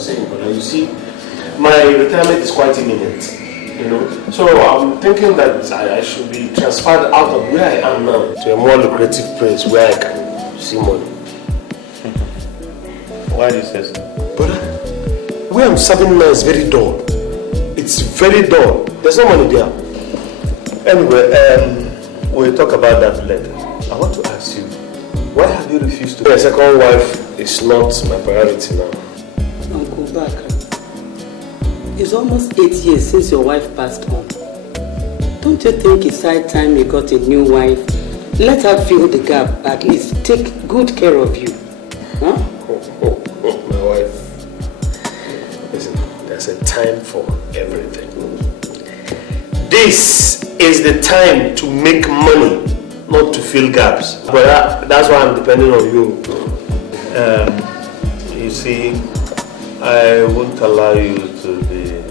was saying, but you see, my retirement is quite imminent, you know. So I'm thinking that I should be transferred out of where I am now to a more lucrative place where I can see money. Why do you say so? But where I'm serving now is very dull. It's very dull. There's no money there. Anyway, we'll talk about that later. I want to ask you, why have you refused to... My second wife is not my priority now. Uncle Baka, it's almost 8 years since your wife passed on. Don't you think it's high time you got a new wife? Let her fill the gap, at least take good care of you. Huh? My wife. Listen, there's a time for everything. This is the time to make money, not to fill gaps. But that's why I'm depending on you. You see, I won't allow you to be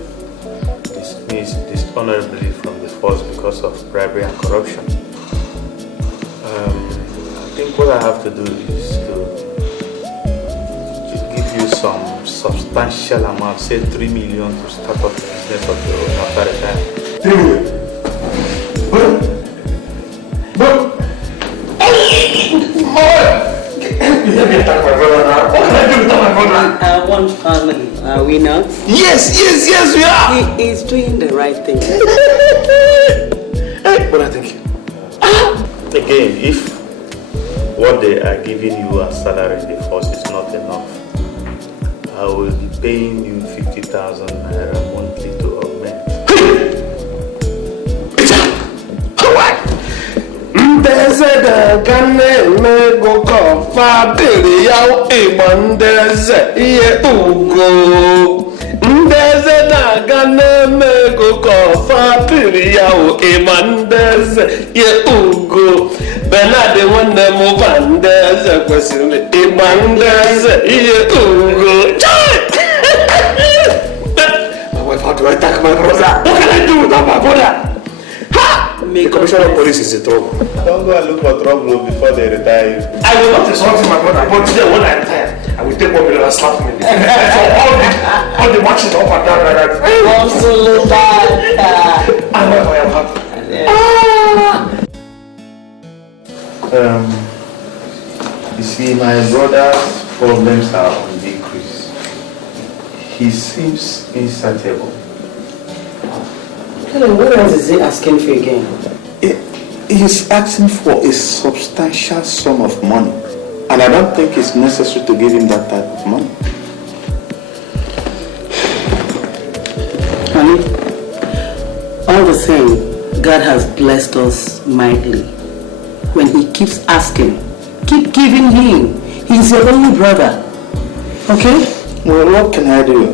dismissed dishonorably from the force because of bribery and corruption. I think what I have to do is to give you some substantial amount, say 3 million, to start up the business of your own after retirement. 3 million? One family, are we not? Yes, we are! He is doing the right thing. But I think... Again, if what they are giving you as salary in the force is not enough, I will be paying you 50,000 naira monthly to augment. There's a gun, go call Fabili, out a one, there's a Ugo. There's a gun, go call Fabili, out a one, there's a Ugo. Bernard, the one that move on, there's a question, a one, there's a Ugo. My wife, how do I attack my brother? What can I do without my brother? The commissioner of police is in trouble. Don't go and look for trouble before they retire you. I will not insult my brother, but today when I retire, I will take 1 million and slap him in the face. So all the matches up and down like that. Absolutely bad. I am happy. You see, my brother's problems are on decrease. He seems insatiable. What else is he asking for again? He's asking for a substantial sum of money. And I don't think it's necessary to give him that type of money. Honey, all the same, God has blessed us mightily. When he keeps asking, keep giving him. He's your only brother. Okay? Well, what can I do?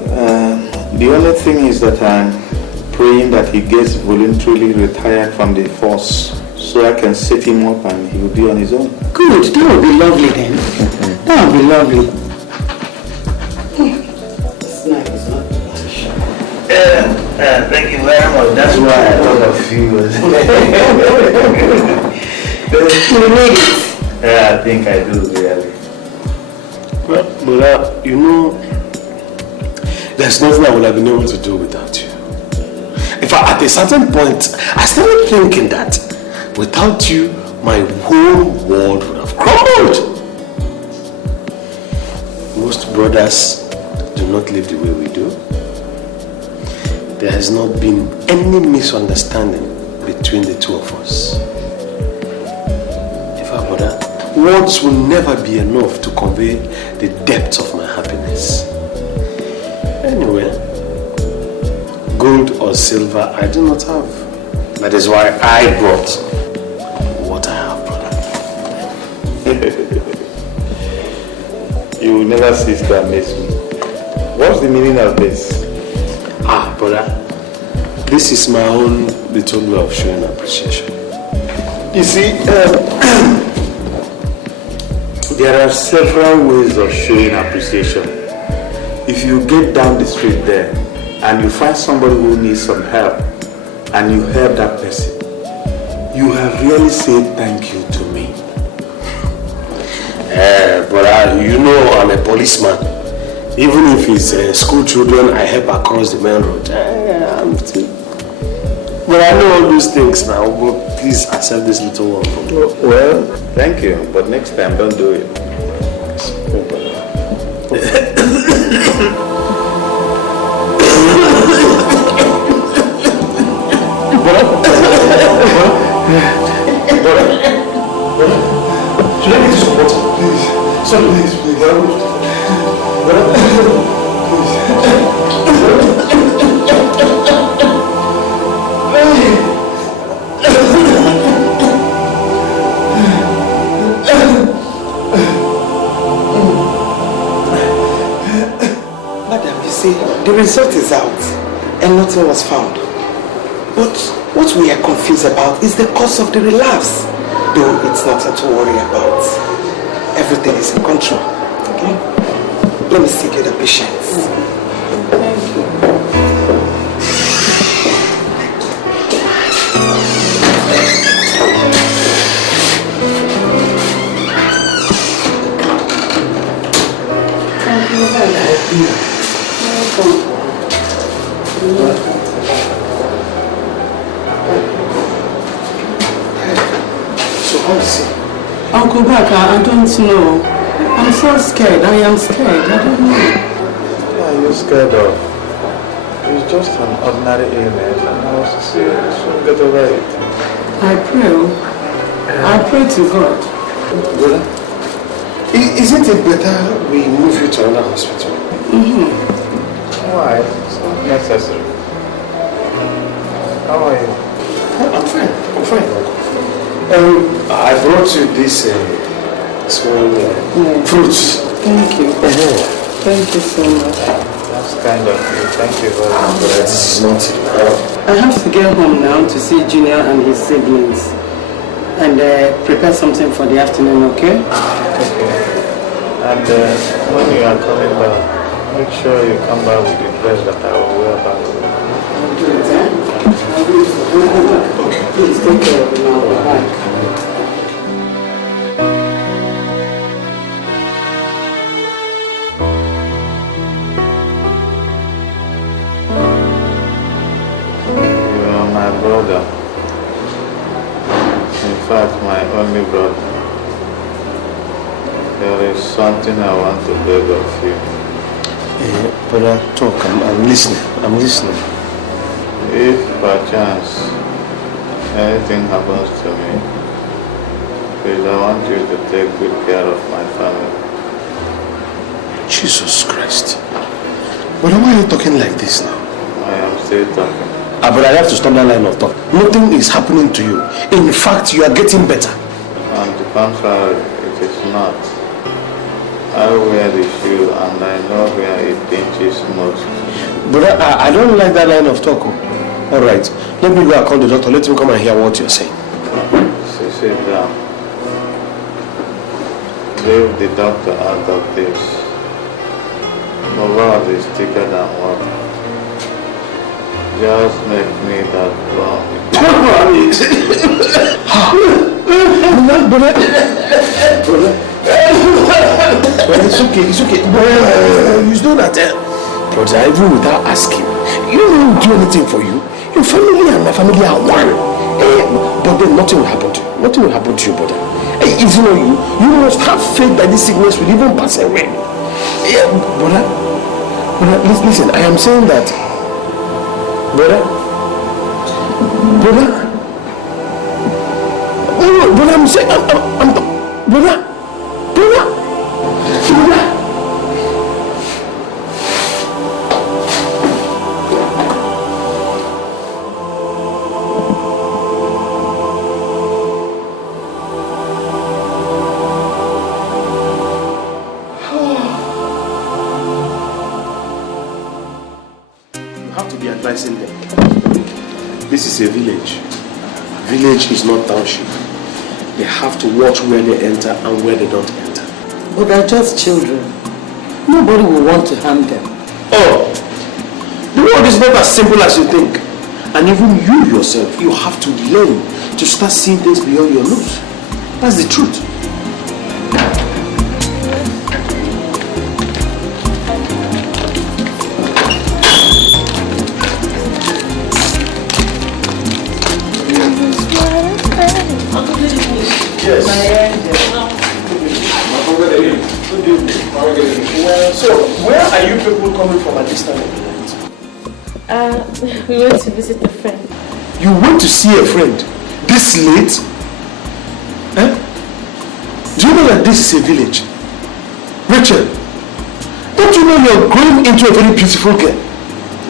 The only thing is that I'm praying that he gets voluntarily retired from the force so I can set him up and he will be on his own. Good, that would be lovely then. That would be lovely. It's nice, huh? Thank you very much. That's why I thought of you. You made it. Yeah, I think I do, really. Well, brother, you know, there's nothing I would have been able to do without you. In fact, at a certain point, I started thinking that without you, my whole world would have crumbled. Most brothers do not live the way we do. There has not been any misunderstanding between the two of us. In fact, brother, words will never be enough to convey the depth of my happiness. Anyway, gold or silver I do not have. That is why I brought what I have, brother. You will never cease to amaze me. What's the meaning of this? Brother, this is my own little way of showing appreciation. You see, There are several ways of showing appreciation. If you get down the street there and you find somebody who needs some help and you help that person, you have really said thank you to me. Brother, you know I'm a policeman. Even if it's school children, I help across the main road. I'm still... But I know all those things now, but please accept this little one from me. Well, thank you, but next time don't do it. Should I get you some water? Please. Sorry, please. Madam, you see, the result is out and nothing was found. But what we are confused about is the cause of the relapse. Though it's nothing to worry about. Everything is in control. Okay? Let me see the patients. Thank you. Uncle Baka, I don't know. I'm so scared. I am scared. I don't know. What are you scared of? It's just an ordinary illness and I was serious. So get over it. I pray to God. Brother, isn't it better we move you to another hospital? Why? It's not necessary. How are you? I'm fine. I brought you this small fruits. Thank you. Thank you so much. That's kind of you. Thank you very much. This is not enough. I have to get home now to see Junior and his siblings and prepare something for the afternoon, okay? Okay. And when you are coming back, make sure you come back with the dress that I will wear back. I'll do it, eh? I'll do it. Okay. Please take care of it now. Bye. My brother, in fact my only brother. There is something I want to beg of you. Brother, talk. I'm listening. If by chance anything happens to me, please I want you to take good care of my family. Jesus Christ. Brother, why are you talking like this now? I am still talking. But I have to stop that line of talk. Nothing is happening to you. In fact, you are getting better. On the contrary, it is not. I wear the shoe and I know where it pinches most. But I don't like that line of talk. Alright, let me go and call the doctor. Let him come and hear what you're saying. Sit down. Leave the doctor out of this. The world is thicker than water. Just make me that wrong. Brother. Well, it's okay. Well, you know that, brother, even without asking, you don't do anything for you. Your family and my family are one. But then nothing will happen to you. Nothing will happen to you, brother. If you know you must have faith that this sickness will even pass away. Brother, listen, I am saying that. Brother, I'm saying, brother. You have to be advising them. This is a village. Village is not township. They have to watch where they enter and where they don't enter. But they're just children. Nobody will want to harm them. Oh, the world is not as simple as you think. And even you yourself, you have to learn to start seeing things beyond your nose. That's the truth. So, where are you people coming from at this time of the night? We went to visit a friend. You went to see a friend this late? Eh? Do you know that this is a village? Rachel, don't you know you're growing into a very beautiful girl?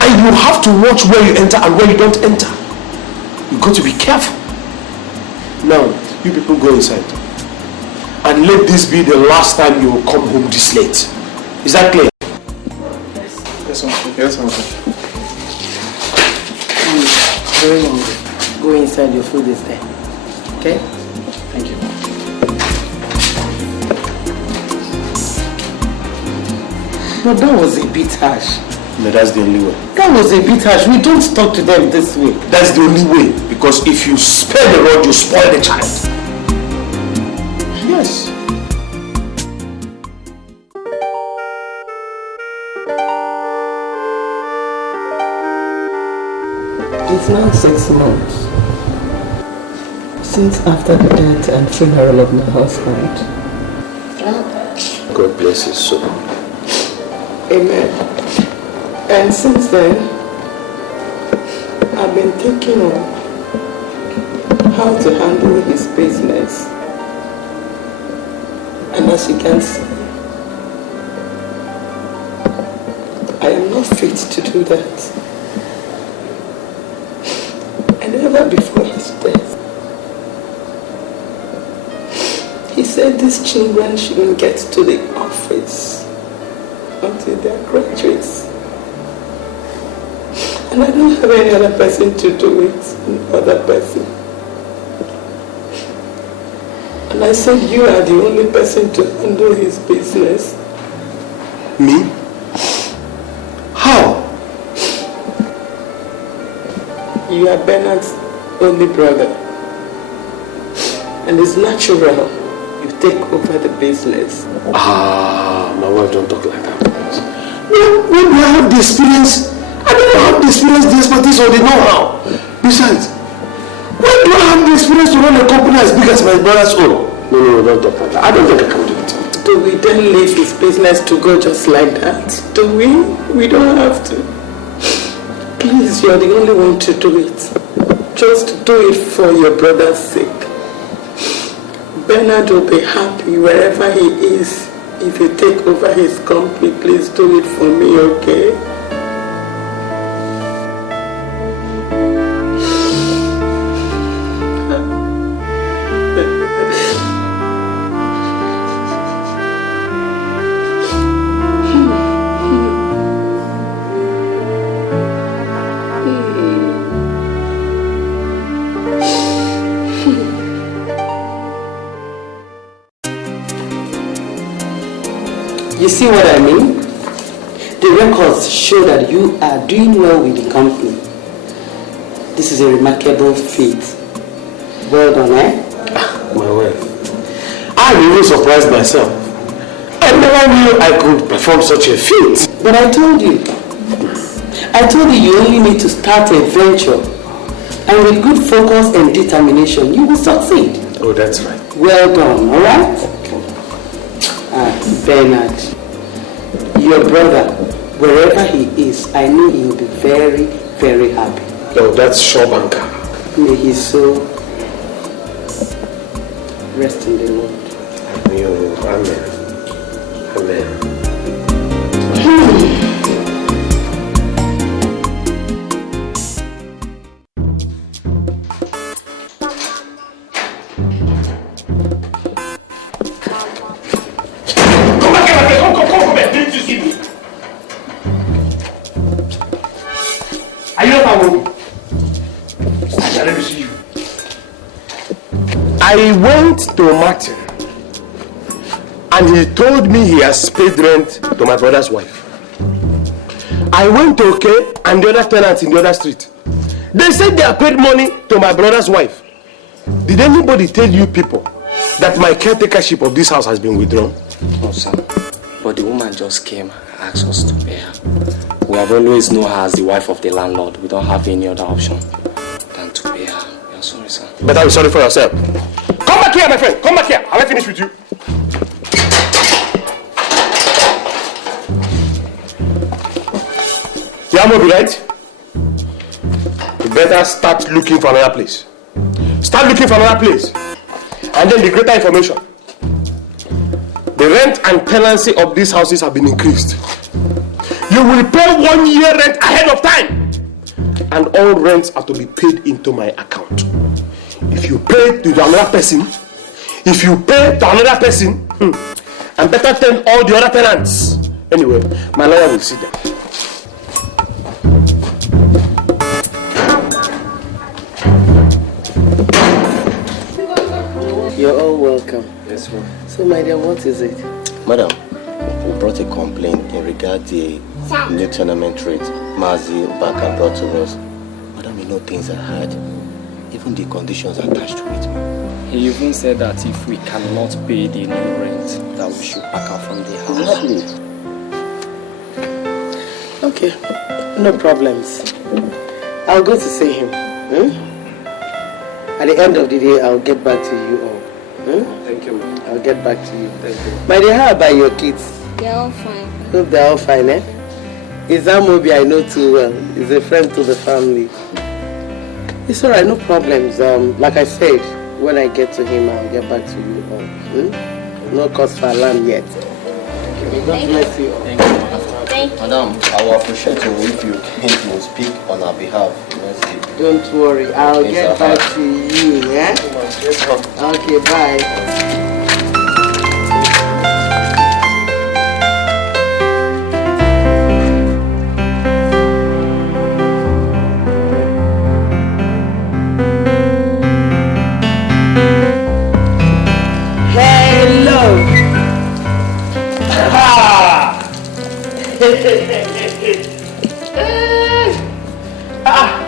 And you have to watch where you enter and where you don't enter. You've got to be careful. Now, you people go inside. And let this be the last time you will come home this late. Is that clear? Yes. Yes, uncle. Yes, uncle. Very hungry. Go inside, your food is there. Okay? Thank you. But that was a bit harsh. No, that's the only way. That was a bit harsh. We don't talk to them this way. That's the only way. Because if you spare the rod, you spoil the child. Yes. It's now 6 months since after the death and funeral of my husband. God bless his soul. Amen. And since then, I've been thinking on how to handle his business. And as you can see, I am not fit to do that. And ever before his death, he said these children shouldn't get to the office until they are graduates. And I don't have any other person to do it, no other person. And I said, you are the only person to handle his business. Me? How? You are Bernard's only brother. And it's natural you take over the business. My wife don't talk like that. When do I have the experience? I don't have the experience, the expertise, or the know-how. Besides, when do I have the experience to run a company as big as my brother's own? No, don't talk like that. I don't think I can do it. Do we then leave his business to go just like that? Do we? We don't have to. Please, you're the only one to do it. Just do it for your brother's sake. Bernard will be happy wherever he is. If you take over his company, please do it for me, okay? You see what I mean? The records show that you are doing well with the company. This is a remarkable feat. Well done, eh? My wife. I'm even surprised myself. I never knew I could perform such a feat. But I told you you only need to start a venture. And with good focus and determination, you will succeed. Oh, that's right. Well done, alright? Bernard, your brother, wherever he is, I know he will be very, very happy. No, that's sure, banker. May his soul rest in the Lord. Amen. Amen. I went to Martin and he told me he has paid rent to my brother's wife. I went to Okonkwo and the other tenants in the other street. They said they have paid money to my brother's wife. Did anybody tell you people that my caretakership of this house has been withdrawn? No, sir. But the woman just came and asked us to pay her. We have always known her as the wife of the landlord. We don't have any other option than to pay her. We are sorry, sir. But I'm sorry for yourself. Come back here, my friend. Come back here. Have I finished with you? That will be right. You better start looking for another place. Start looking for another place. And then the greater information. The rent and tenancy of these houses have been increased. You will pay 1 year rent ahead of time. And all rents are to be paid into my account. If you pay to another person, and better tell all the other tenants. Anyway, my lawyer will see them. You're all welcome. Yes, ma'am. So, my dear, what is it? Madam, we brought a complaint in regard to the new tournament rate Mazi Baka brought to us. Madam, you know things are hard. Even the conditions attached to it. He even said that if we cannot pay the new rent, that we should pack out from the house. Exactly. Okay, no problems. I'll go to see him. At the end of the day, I'll get back to you all. Thank you, ma'am. I'll get back to you. Thank you. My dear, how about your kids? They're all fine. Hope they're all fine, eh? Is that Moby I know too well? He's a friend to the family. It's alright, no problems. Like I said, when I get to him, I'll get back to you all. No cause for alarm yet. God bless you. Thank you. Thank you. Madam, I will appreciate you if you came to speak on our behalf. Don't worry, I'll get back to you, yeah? Okay, bye.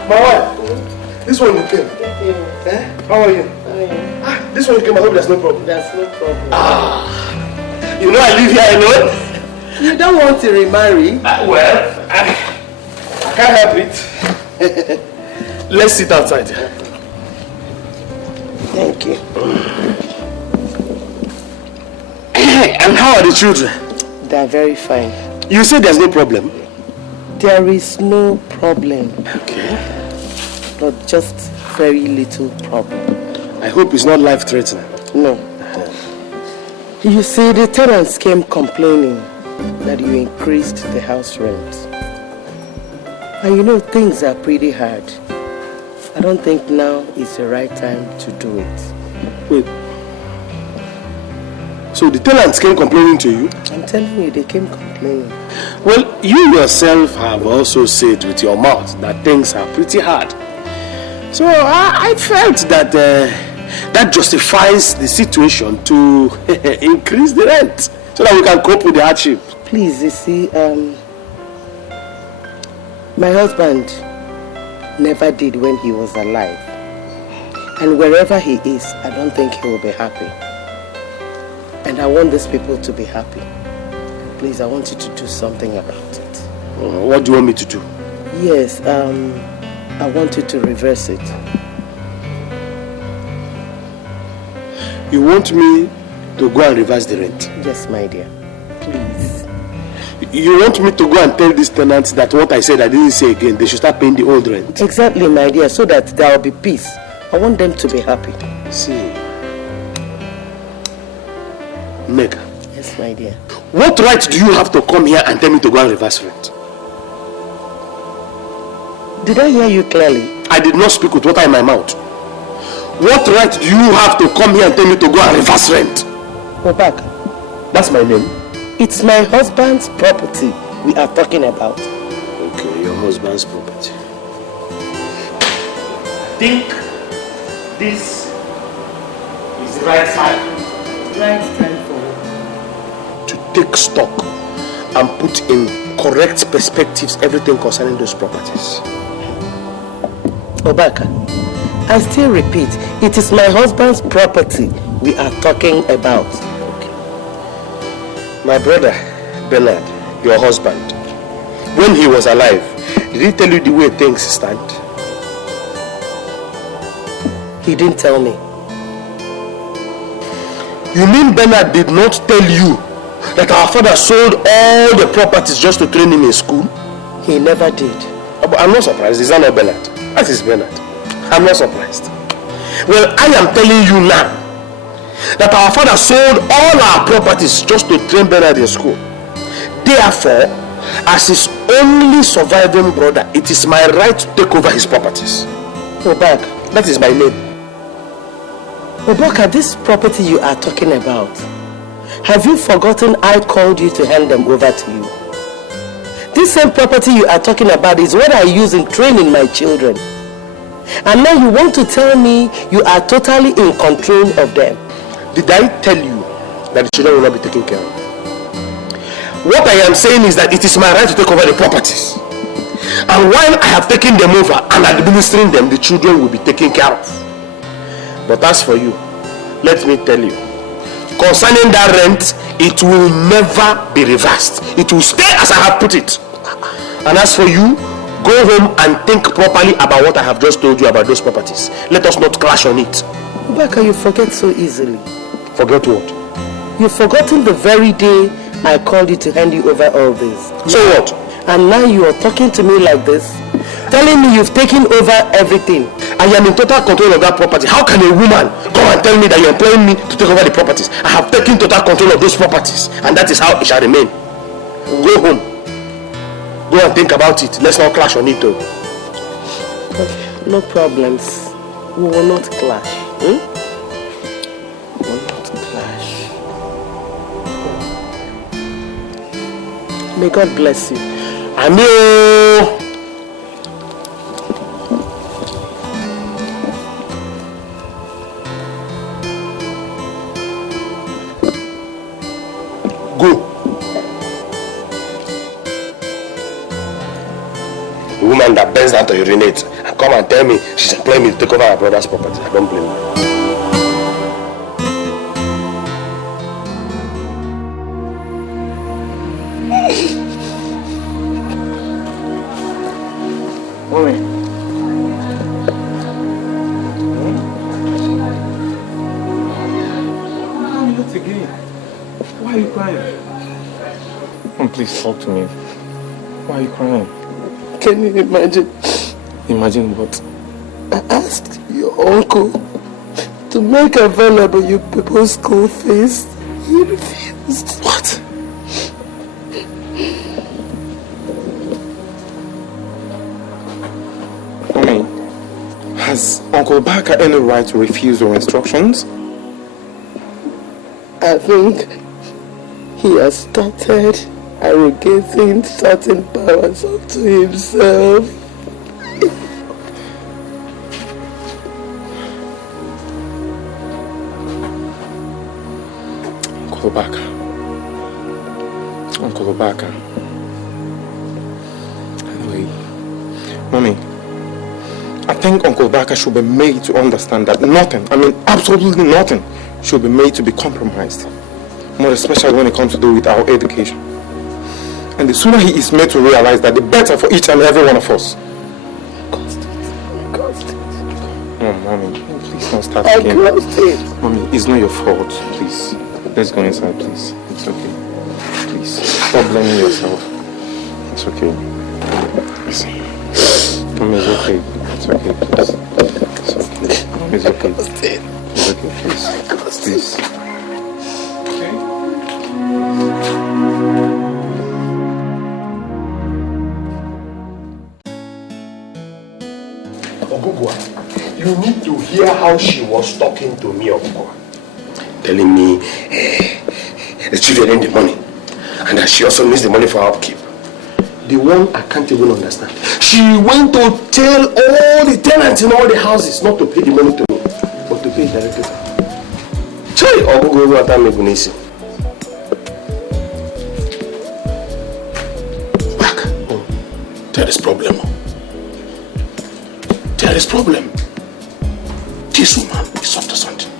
My wife, this one you came. Eh? How are you? This one you came, I hope there's no problem. There's no problem. You know I live here alone? You don't want to remarry? Well, I can't help it. Let's sit outside. Thank you. And how are the children? They're very fine. You say there's no problem? There is no problem. Okay. But just very little problem. I hope it's not life-threatening. No. You see, the tenants came complaining that you increased the house rent. And you know, things are pretty hard. I don't think now is the right time to do it. Wait. So the tenants came complaining to you? I'm telling you, they came complaining. Well, you yourself have also said with your mouth that things are pretty hard. So I felt that that justifies the situation to increase the rent so that we can cope with the hardship. Please, you see, my husband never did when he was alive. And wherever he is, I don't think he will be happy. And I want these people to be happy. Please, I want you to do something about it. What do you want me to do? Yes, I want you to reverse it. You want me to go and reverse the rent? Yes, my dear. Please. You want me to go and tell these tenants that what I said I didn't say again, they should start paying the old rent? Exactly, my dear, so that there will be peace. I want them to be happy. See, Mega. Yes, my dear. What right do you have to come here and tell me to go and reverse rent? Did I hear you clearly? I did not speak with water in my mouth. What right do you have to come here and tell me to go and reverse rent? Go back. That's my name. It's my husband's property we are talking about. Okay, your husband's property. I think this is the right time. Right time for what? To take stock and put in correct perspectives everything concerning those properties. Obaka, I still repeat, it is my husband's property we are talking about. Okay. My brother, Bernard, your husband, when he was alive, did he tell you the way things stand? He didn't tell me. You mean Bernard did not tell you that our father sold all the properties just to train him in school? He never did. But I'm not surprised. Is that not Bernard? That is Bernard. I'm not surprised. Well, I am telling you now that our father sold all our properties just to train Bernard in school. Therefore, as his only surviving brother, it is my right to take over his properties. Obaka, that is my name. Obaka, this property you are talking about, have you forgotten I called you to hand them over to you? This same property you are talking about is what I use in training my children. And now you want to tell me you are totally in control of them. Did I tell you that the children will not be taken care of? What I am saying is that it is my right to take over the properties. And while I have taken them over and administering them, the children will be taken care of. But as for you, let me tell you, concerning that rent, it will never be reversed. It will stay as I have put it. And as for you, go home and think properly about what I have just told you about those properties. Let us not clash on it. Obaka, you forget so easily. Forget what? You've forgotten the very day I called you to hand you over all this. So what? And now you are talking to me like this, telling me you've taken over everything. I am in total control of that property. How can a woman come and tell me that you're employing me to take over the properties? I have taken total control of those properties, and that is how it shall remain. Go home. Go and think about it. Let's not clash on it though. Okay, no problems. We will not clash. We will not clash. May God bless you. Amen. Go. The woman that bends down to urinate and come and tell me she's employing me to take over her brother's property. I don't blame her. Mommy. Not again. Why are you crying? Mom, please talk to me. Why are you crying? Can you imagine? Imagine what? I asked your uncle to make available your people's school fees. He refused. What? Mommy, has Uncle Baka any right to refuse your instructions? I think he has started arrogating certain powers unto himself. Uncle Baka. Anyway, Mommy, I think Uncle Baka should be made to understand that nothing, absolutely nothing, should be made to be compromised. More especially when it comes to do with our education. And the sooner he is made to realize that, the better for each and every one of us. Mommy, please don't start again. Mommy, it's not your fault, please. Let's go inside, please. It's okay. Please, stop blaming yourself. It's okay. Listen. Mommy, it's okay. It's okay, please. It's okay. Mommy, it's okay. It's okay, please. Please. Okay? Ogugwa, you need to hear how she was talking to me, Ogugwa. Telling me the children need the money and that she also needs the money for her upkeep. The one I can't even understand. She went to tell all the tenants in all the houses not to pay the money to me, but to pay it directly. Chai, Ogugwa, what I'm making easy. Back. There is problem. There is problem. This woman is up to something.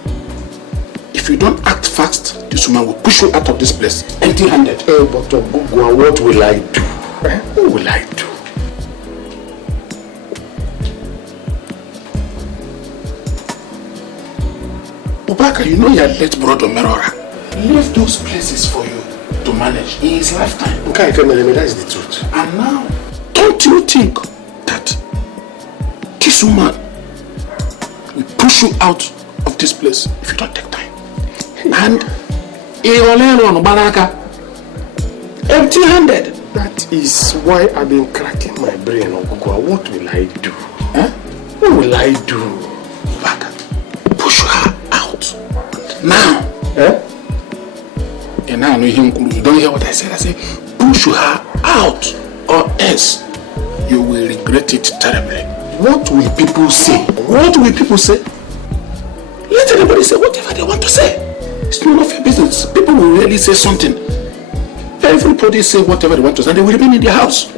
If you don't act fast, this woman will push you out of this place empty-handed. But Ogugwa, what will I do? What will I do? Obaka, you know your late brother Merora left those places for you to manage in his lifetime. Okay, that is the truth. And now, Don't you think that this woman will push you out of this place if you don't take time? And empty-handed. That is why I've been cracking my brain, Okonkwo. What will I do? Huh? What will I do? Baka, push her out. Now. Eh? And now you don't hear what I said. I say, push her out, or else you will regret it terribly. What will people say? What will people say? Let everybody say whatever they want to say. It's none of your business. People will really say something. Everybody say whatever they want to say, and they will remain in their house.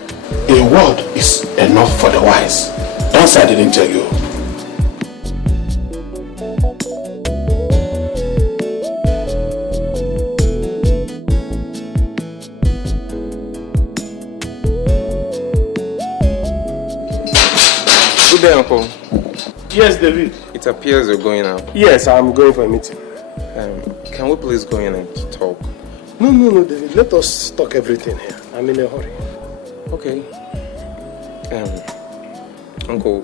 A word is enough for the wise. Don't say I didn't tell you. Good day, Uncle. Yes, David. It appears you're going out. Yes, I'm going for a meeting. Can we please go in and talk? No, David. Let us talk everything here. I'm in a hurry. Okay. Uncle,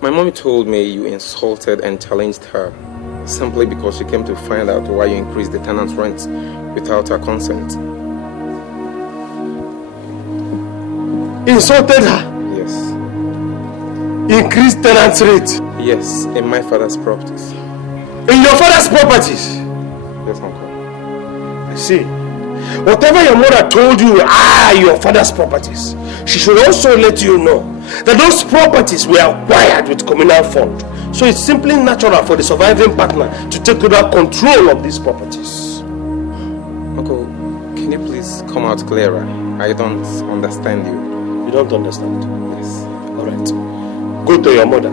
my mommy told me you insulted and challenged her simply because she came to find out why you increased the tenant's rent without her consent. Insulted her? Yes. Increased tenant's rate? Yes, in my father's properties. In your father's properties? Yes, Uncle. I see. Whatever your mother told you are your father's properties, she should also let you know that those properties were acquired with communal fund. So it's simply natural for the surviving partner to take total control of these properties. Uncle, can you please come out clearer? I don't understand you. You don't understand? Yes. Alright. Go to your mother.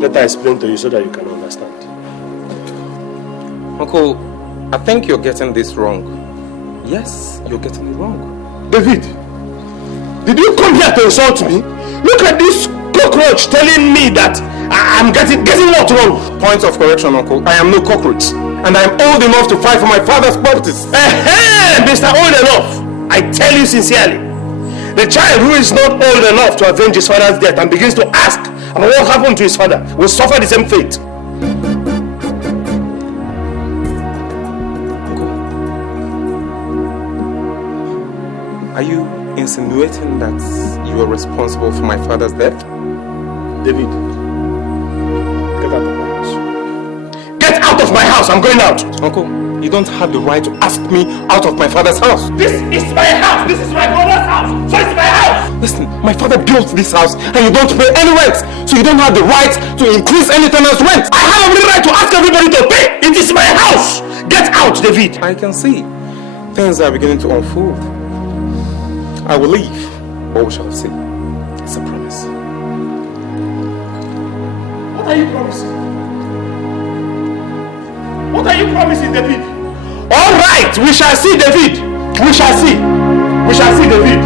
Let her explain to you so that you can understand. Uncle, I think you're getting this wrong. Yes, you're getting it wrong. David, did you come here to insult me? Look at this cockroach telling me that I'm getting what wrong? Point of correction, Uncle. I am no cockroach. And I am old enough to fight for my father's properties. Mr. Old Enough, I tell you sincerely, the child who is not old enough to avenge his father's death and begins to ask about what happened to his father will suffer the same fate. Are you insinuating that you are responsible for my father's death? David, get out of my house. Get out of my house! I'm going out! Uncle, you don't have the right to ask me out of my father's house. This is my house! This is my brother's house! So it's my house! Listen, my father built this house and you don't pay any rent. So you don't have the right to increase any tenant's rent. I have every right to ask everybody to pay! It is my house! Get out, David! I can see. Things are beginning to unfold. I will leave, but we shall see. It's a promise. What are you promising? What are you promising, David? All right, we shall see, David. We shall see. We shall see, David.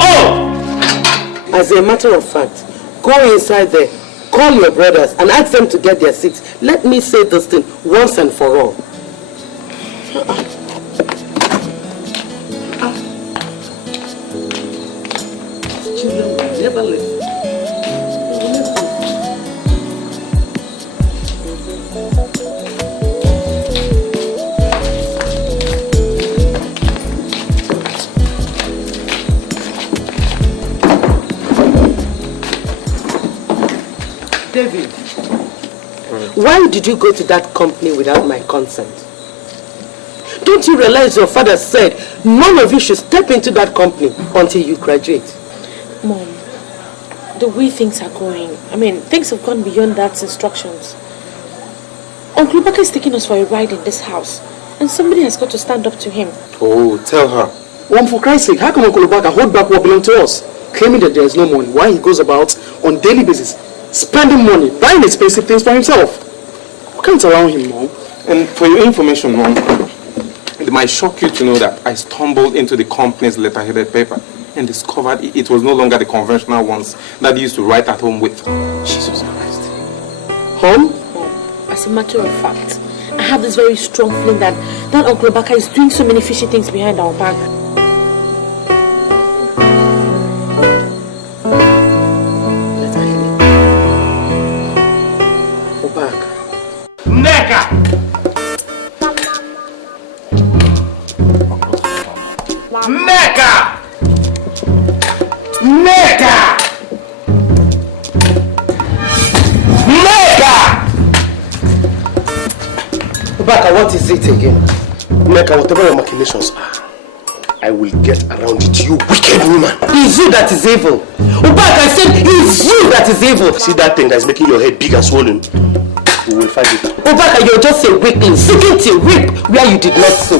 Oh! As a matter of fact, go inside there, call your brothers and ask them to get their seats. Let me say this thing once and for all. Children will never listen. David, why did you go to that company without my consent? Don't you realize your father said none of you should step into that company until you graduate? Mom, the way things are going, things have gone beyond Dad's instructions. Uncle Baka is taking us for a ride in this house, and somebody has got to stand up to him. Oh, tell her. Mom, for Christ's sake, how come Uncle Baka hold back what belongs to us? Claiming that there is no money, while he goes about on daily basis, spending money, buying expensive things for himself. We can't allow him, Mom. And for your information, Mom, it might shock you to know that I stumbled into the company's letterheaded paper and discovered it was no longer the conventional ones that they used to write at home with. Jesus Christ. Home? As a matter of fact, I have this very strong feeling that Uncle Baka is doing so many fishy things behind our back. Nneka! Nneka! Nneka! Obaka, what is it again? Nneka, whatever your machinations are, I will get around it, you wicked woman. It's you that is evil. Obaka, I said it's you that is evil. See that thing that's making your head big and swollen? We will find it. Obaka, you're just a weakling, seeking to reap where you did not sow.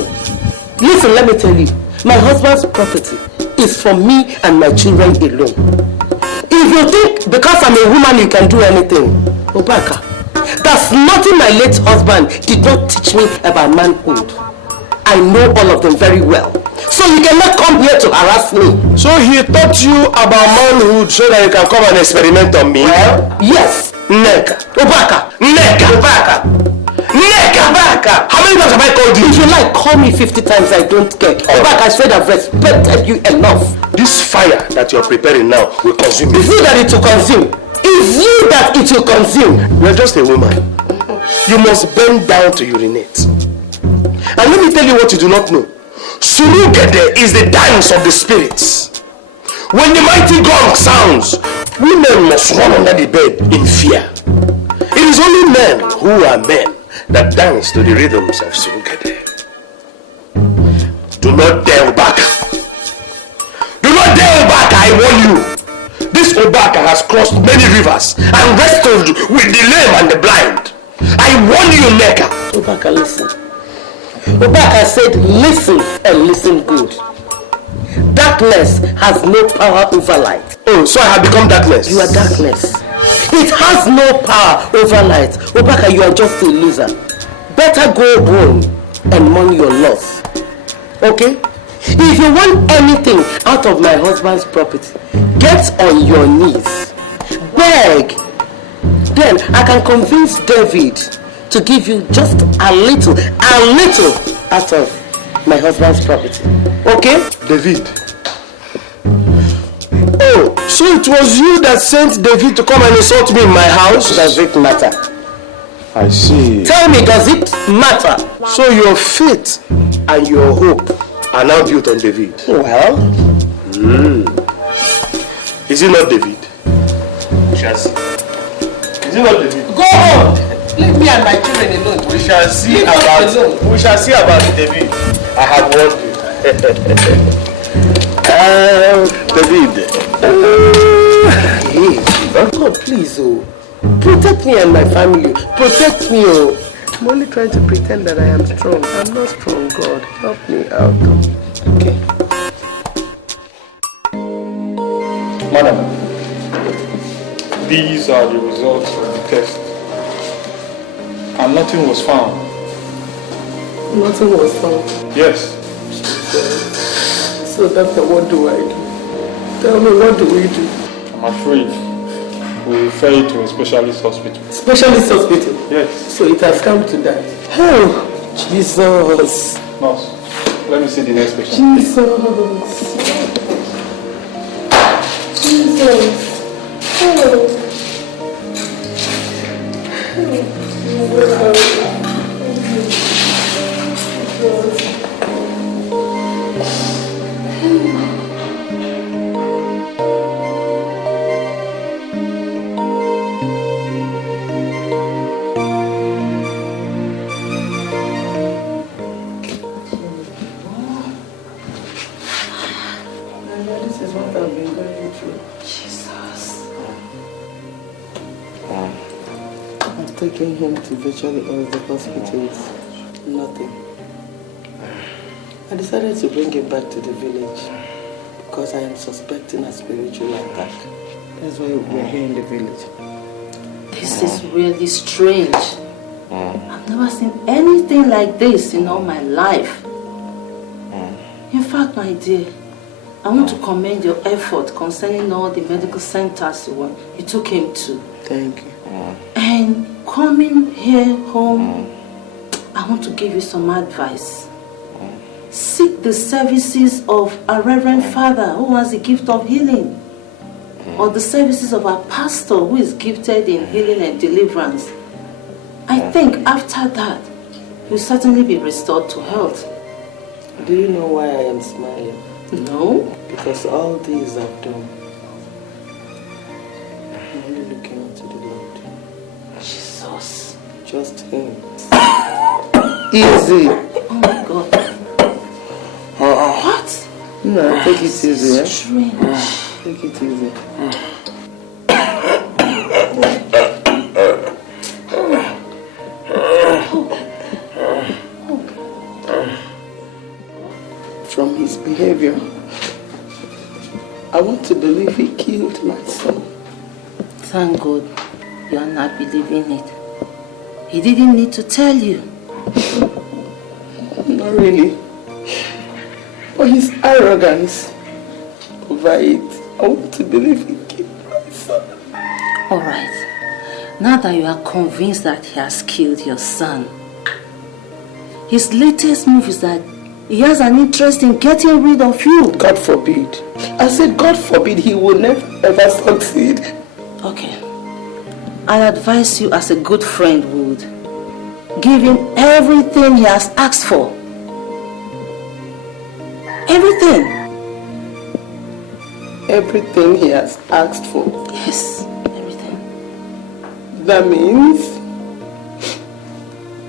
Listen, let me tell you, my husband's property is for me and my children alone. If you think because I'm a woman you can do anything, Obaka, that's nothing my late husband did not teach me about manhood. I know all of them very well. So you cannot come here to harass me. So he taught you about manhood so that you can come and experiment on me? Well, yes. Nneka. Obaka. Nneka. Obaka. Nneka. Obaka. How many times have I called you? If you like, call me 50 times, I don't care. Obaka, I said I've respected you enough. This fire that you're preparing now will consume you. It's you that it will consume. It's you that it will consume. You're just a woman. You must bend down to urinate. And let me tell you what you do not know. Surugede is the dance of the spirits. When the mighty gong sounds, women must run under the bed in fear. It is only men who are men that dance to the rhythms of Surugede. Do not dare Obaka. Do not dare Obaka, I warn you. This Obaka has crossed many rivers and wrestled with the lame and the blind. I warn you, Nneka. Obaka, listen. Obaka said, listen and listen good. Darkness has no power over light. Oh, so I have become darkness? You are darkness. It has no power over light. Obaka, you are just a loser. Better go home and mourn your loss. Okay? If you want anything out of my husband's property, get on your knees. Beg. Then I can convince David to give you just a little out of my husband's property. Okay? David. Oh, so it was you that sent David to come and insult me in my house? Does it matter? I see. Tell me, does it matter? So your faith and your hope are now built on David? Well? Is it not David? We shall see. Is it not David? Go on! Leave me and my children alone. We shall see about David. I have warned you. David. God, please, oh. Protect me and my family. Protect me, oh. I'm only trying to pretend that I am strong. I'm not strong, God. Help me out. Okay. Madam, these are the results of the test. And nothing was found. Nothing was found? Yes. So, doctor, what do I do? Tell me, what do we do? I'm afraid we'll refer you to a specialist hospital. Specialist hospital? Yes. So it has come to that. Oh, Jesus. Nurse, let me see the next patient. Jesus. Jesus. Oh. Taking him to virtually all the hospitals. Nothing. I decided to bring him back to the village because I am suspecting a spiritual attack. That's why we're here in the village. This is really strange. I've never seen anything like this in all my life. In fact, my dear, I want to commend your effort concerning all the medical centers you took him to. Thank you. And coming here home, I want to give you some advice. Seek the services of a reverend father who has the gift of healing, or the services of a pastor who is gifted in healing and deliverance. I think after that, you'll certainly be restored to health. Do you know why I am smiling? No. Because all these I've done. I'm only looking unto the Lord. Jesus. Just Him. Easy. Oh my God. What? No, take it easy, eh? Strange. Take it easy. From his behavior, I want to believe he killed my son. Thank God you are not believing it. He didn't need to tell you. Not really. But his arrogance over it, I want to believe he killed my son. Alright. Now that you are convinced that he has killed your son, his latest move is that he has an interest in getting rid of you. God forbid. I said God forbid, he will never ever succeed. Okay. I advise you as a good friend would. Give him everything he has asked for. Everything. Everything he has asked for. Yes, everything. That means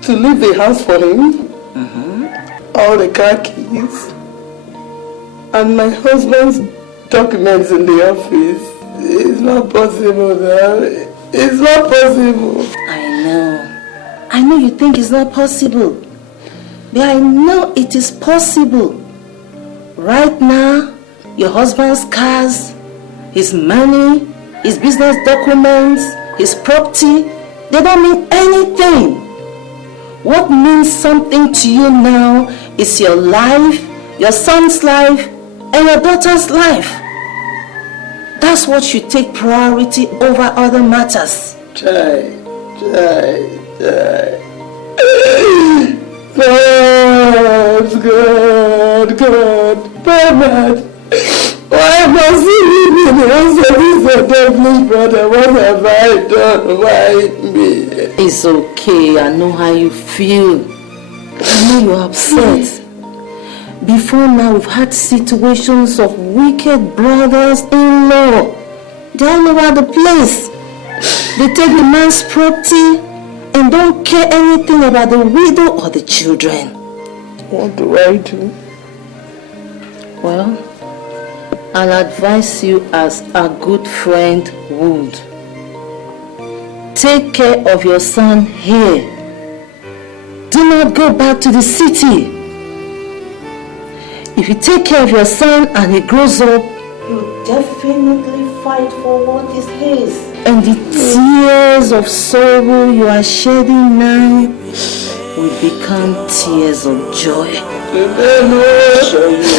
to leave the house for him, all the car keys, and my husband's documents in the office. It's not possible, Dad. It's not possible. I know you think it's not possible, but I know it is possible. Right now, your husband's cars, his money, his business documents, his property, they don't mean anything. What means something to you now is your life, your son's life, and your daughter's life. That's what should take priority over other matters. God. Bernard, why must you leave me in the hands of this devilish brother? What have I done? Why me? It's okay, I know how you feel. I know you're upset. Before now, we've had situations of wicked brothers-in-law. They're all over the place. They take the man's property and don't care anything about the widow or the children. What do I do? Well, I'll advise you as a good friend would. Take care of your son here. Do not go back to the city. If you take care of your son and he grows up, you'll definitely fight for what is his. And the tears of sorrow you are shedding now will become tears of joy.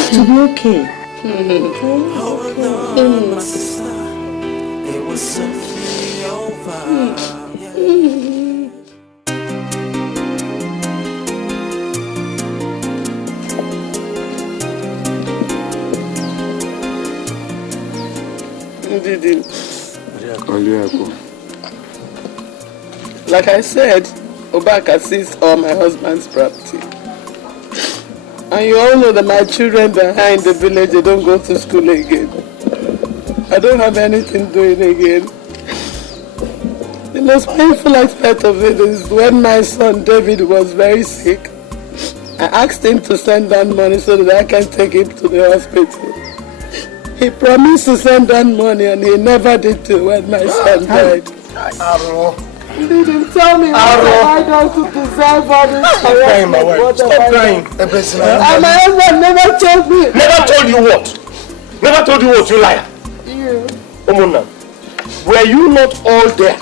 To be okay. It was simply over. Like I said, Obaka seized all my husband's property. And you all know that my children behind the village, they don't go to school again. I don't have anything doing again. The most painful aspect of it is when my son David was very sick, I asked him to send down money so that I can take him to the hospital. He promised to send down money and he never did till when my son died. He didn't tell me what I done to deserve all this. Stop crying, my wife. Stop crying. And my husband never told me. Never told you what? Never told you what, you liar? You. Omona, were you not all there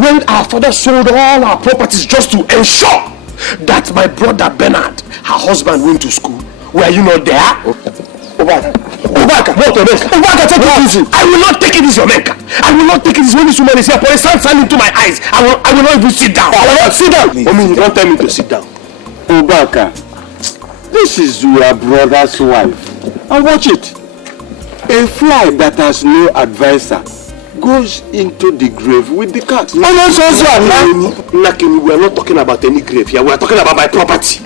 when our father sold all our properties just to ensure that my brother Bernard, her husband, went to school? Were you not there? Obaka, what on earth? Obaka, take it easy. I will not take it easy, Omenka. I will not take it easy when this woman is here. For a sun into my eyes. I will not even sit down. I will not sit down. Omi, you don't tell me to sit down. Obaka, this is your brother's wife. And watch it. A fly that has no advisor goes into the grave with the cat. We are not talking about any grave here. We are talking about my property.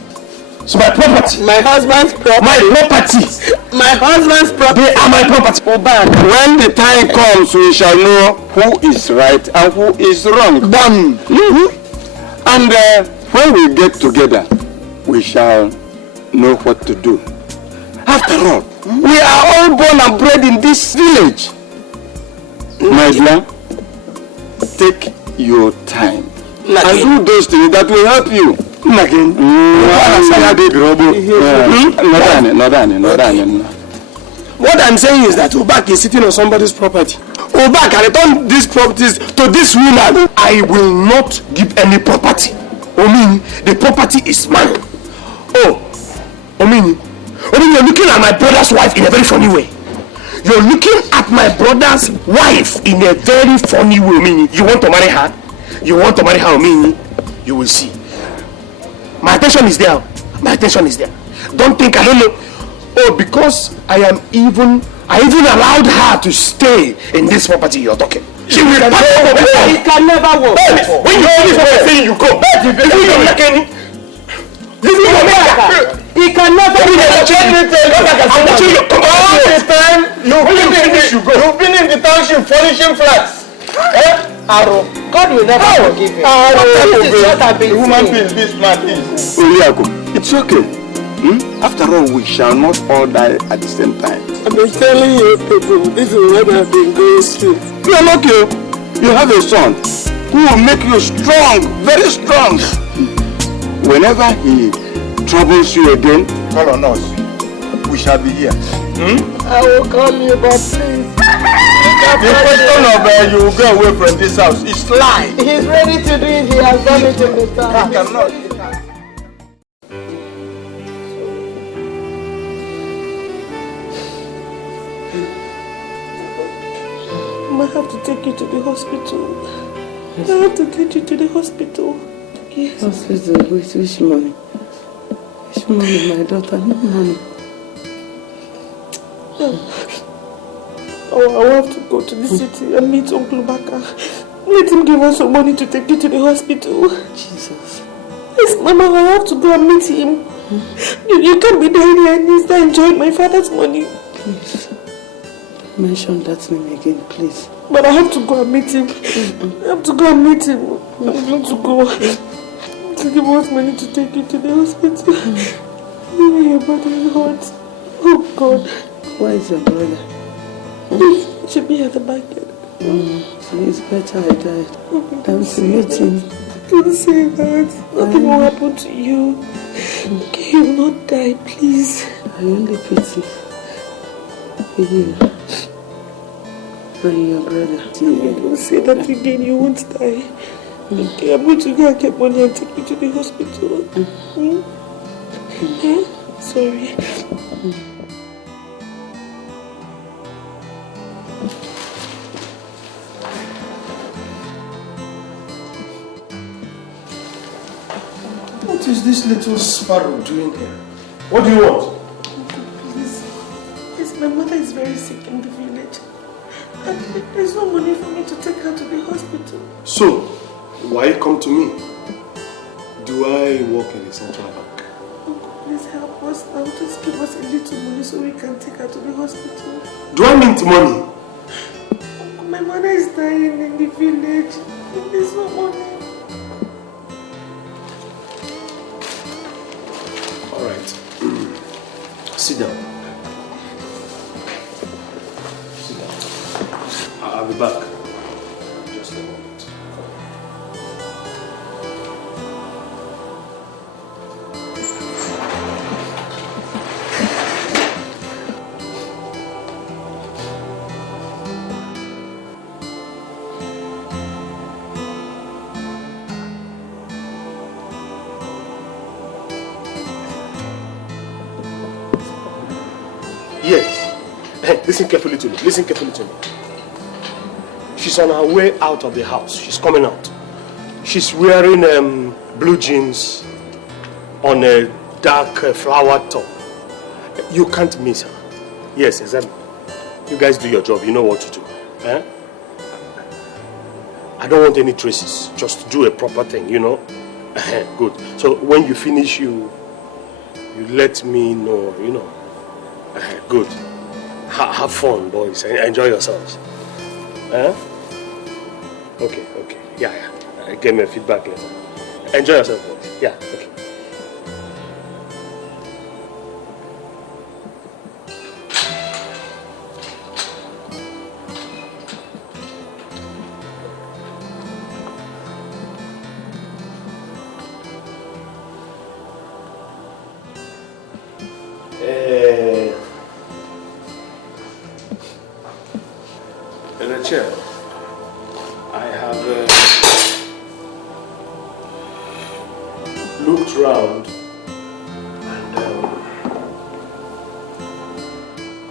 So my property. My husband's property. My property. My husband's property. They are my property. When the time comes, we shall know who is right and who is wrong. Done. And when we get together, we shall know what to do. After all, we are all born and bred in this village. My dear, take your time and do those things that will help you. What I'm saying is that Obak is sitting on somebody's property. Obak can return these properties to this woman. I will not give any property. Omini, the property is mine. Oh, Omini, you're looking at my brother's wife in a very funny way. You're looking at my brother's wife in a very funny way, Omini. You want to marry her? You want to marry her, Omini? You will see. My attention is there. My attention is there. Don't think I don't know. Oh, because I even allowed her to stay in this property you're talking. She will pack up. It can never work. When you finish what I'm saying, you go. If you're making it, he can never all the time you've been in the township furnishing flats. Arrow. God will never forgive him. The woman being this man is. It's okay. After all, we shall not all die at the same time. I've been telling you people, this is what I've been going through. You are lucky. You have a son who will make you strong, very strong. Whenever he troubles you again, call on us. We shall be here. I will call you, but please. The question of you will go away from this house is lie. He's ready to do it. He has done it in the town. I cannot. I have to take you to the hospital. Yes. I have to take you to the hospital. Yes. Hospital? Which money? Which money, my daughter? No money. Oh, I have to go to the city and meet Uncle Baka. Let him give us some money to take you to the hospital. Jesus. Yes, Mama, I have to go and meet him. You can't be there here and start enjoying my father's money. Please. Mention that name again, please. But I have to go and meet him. I have to go and meet him. I'm going to go. To give us money to take you to the hospital. Your body is hot. Oh, God. Where is your brother? He should be at the back end. So it's better I died. Time to meet him. Don't say that. Nothing will happen to you. Okay, you will not die, please. I only pity you and your brother. Don't say that again, you won't die. Okay, I'm going to go and get money and take you to the hospital. Sorry. What is this little sparrow doing here? What do you want? Please, my mother is very sick in the village. And there's no money for me to take her to the hospital. So, why come to me? Do I work in the central bank? Uncle, please help us now. Just give us a little money so we can take her to the hospital. Do I need money? Uncle, my mother is dying in the village. There's no money. Alright. Sit down. Sit down. I'll be back. Just a moment. Yes. Listen carefully to me. Listen carefully to me. She's on her way out of the house. She's coming out. She's wearing blue jeans on a dark flower top. You can't miss her. Yes, exactly. You guys do your job. You know what to do. Eh? I don't want any traces. Just do a proper thing, you know? Good. So when you finish, you you let me know, you know. Good. Have fun, boys. Enjoy yourselves. Huh? Okay. Yeah. Give me a feedback later. Enjoy yourself, boys. Yeah, okay. Rachel, I have looked round and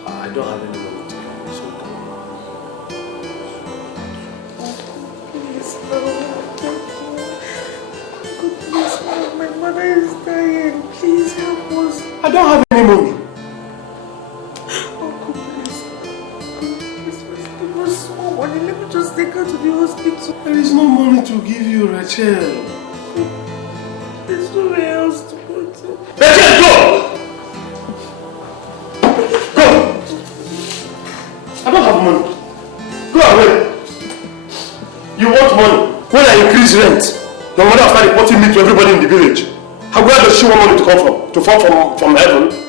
I don't have any money to give you, so please, goodness, my mother is dying. Please help us. I don't have any money. Let me just take her to the hospital. There is no money to give you, Rachel. There's nowhere else to go to. Rachel, go! Go! I don't have money. Go away. You want money? When I increase rent, your mother will start reporting me to everybody in the village. Where does she want money to come from? To fall from heaven?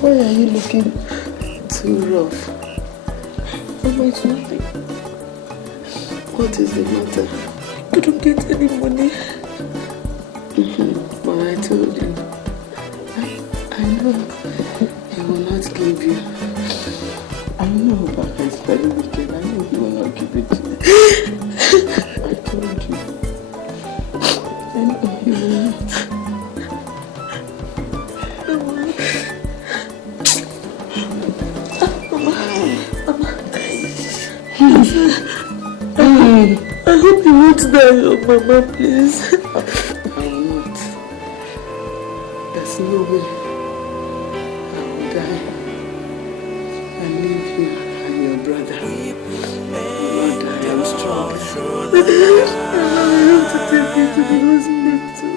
Why are you looking too rough? Mama, it's nothing. What is the matter? I couldn't get any money. But I told you. I know he will not give you. I know Baka is very wicked. I know he will not give it to you. I told you. I know he will not. I hope you won't die, oh Mama, please. I will not. There's no way I will die and leave you and your brother. Lord, I am strong. I have to take you to the hospital.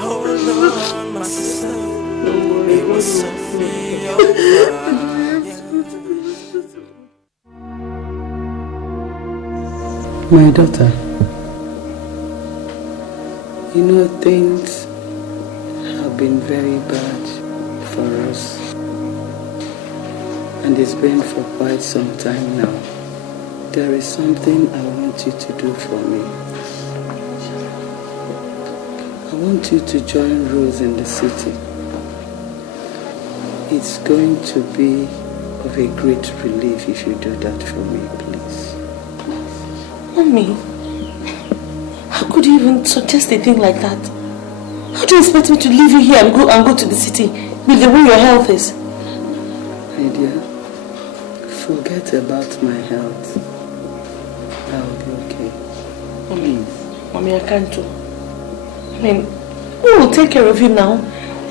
Hold on, my sister. Don't worry, it was My daughter, you know things have been very bad for us, and it's been for quite some time now. There is something I want you to do for me. I want you to join Rose in the city. It's going to be of a great relief if you do that for me, please. Mommy, how could you even suggest a thing like that? How do you expect me to leave you here and go to the city with the way your health is? My dear, forget about my health. I'll be okay. Mommy, I can't do. I mean, who will take care of you now?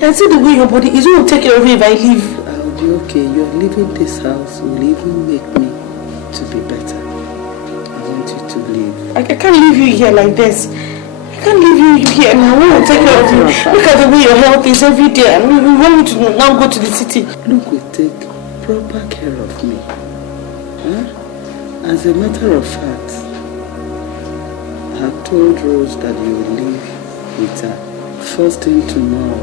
And see the way your body is, who will take care of you if I leave? I'll be okay. You're leaving this house will even make me to be better. I want you to leave. I can't leave you here like this. I can't leave you here now. We will take care of you. Look at the way your health is every day. And we want you to now go to the city. Look will take proper care of me. Huh? As a matter of fact, I told Rose that you will leave with her. First thing tomorrow,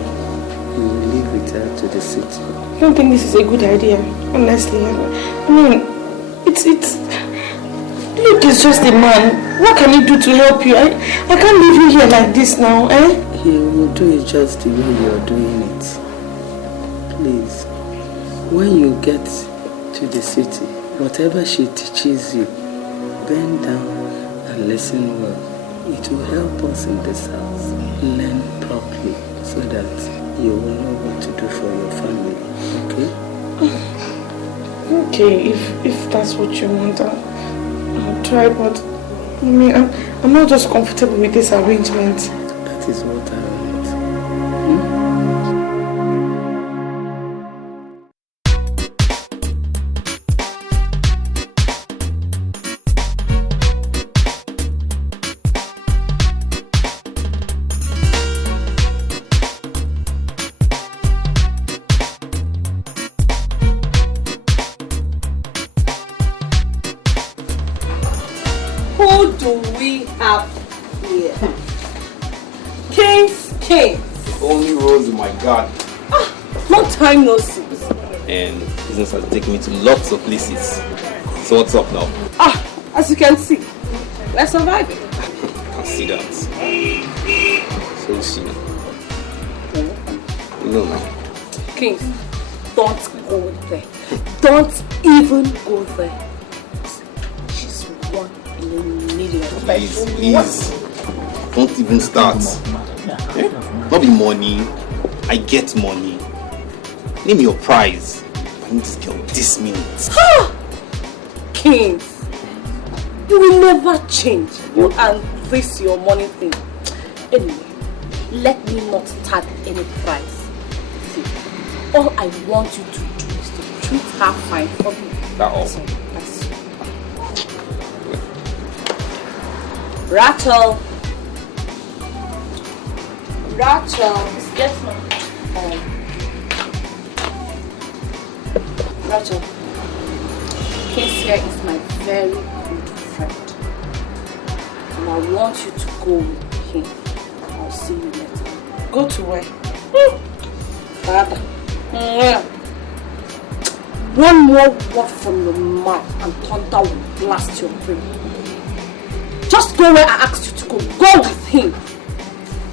you will leave with her to the city. I don't think this is a good idea, honestly. I mean, it's Luke is just a man. What can he do to help you? I can't leave you here like this now, eh? He will do it just the way you're doing it. Please, when you get to the city, whatever she teaches you, bend down and listen well. It will help us in this house. Learn properly so that you will know what to do for your family, okay? Okay, if that's what you want, I'll try, but I mean, I'm not just comfortable with this arrangement. That is what I want. Who do we have here? King. Only Rose in my garden. Long time no see. And business has taken me to lots of places. So what's up now? As you can see, we're surviving. I can see that. So you see now. You know now. Kings, don't go there. Don't even go there. She's 1 in a million. Please. Don't even start. Not be money. I get money. Name your prize. I need this girl this minute. Kings, you will never change. You and this your money thing. Anyway, let me not tag any price. See, all I want you to do is to treat her fine for me. That all. That's Rachel. Yes, ma'am. Rachel, Case here is my very good friend. And I want you to go with him. I'll see you later. Go to where? Father. One more word from your mouth and Tonto will blast your brain. Just go where I asked you to go. Go with him.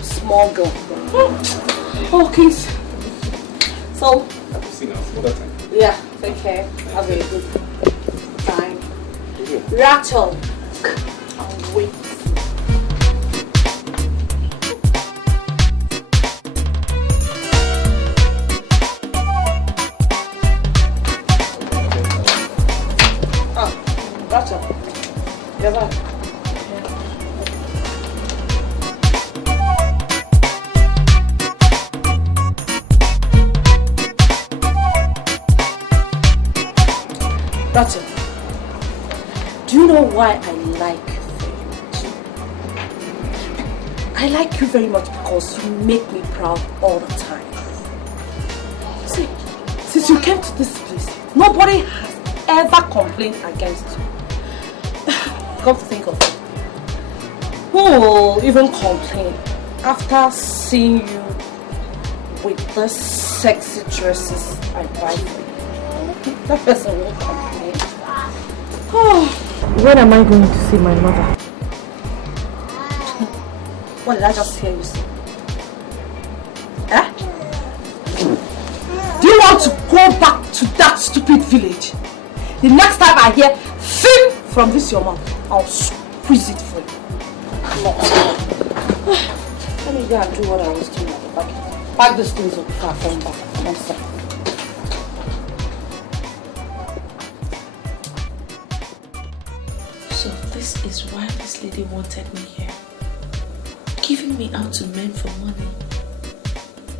Small girl. Oh, Kings. So, yeah, take care. Have a good time. Rachel, I'll wait. Rachel, you're back. Rachel, do you know why I like you very much? I like you very much because you make me proud all the time. See, since you came to this place, nobody has ever complained against you. Come to think of it, who will even complain after seeing you with the sexy dresses I buy for you? That person will complain. Oh, when am I going to see my mother? What did I just hear you say? Eh? Do you want to go back to that stupid village? The next time I hear "film" from this your mouth, I'll squeeze it for you. Let me go and do what I was doing at the back. Pack this things up before I come back. One second. So this is why this lady wanted me here. Giving me out to men for money.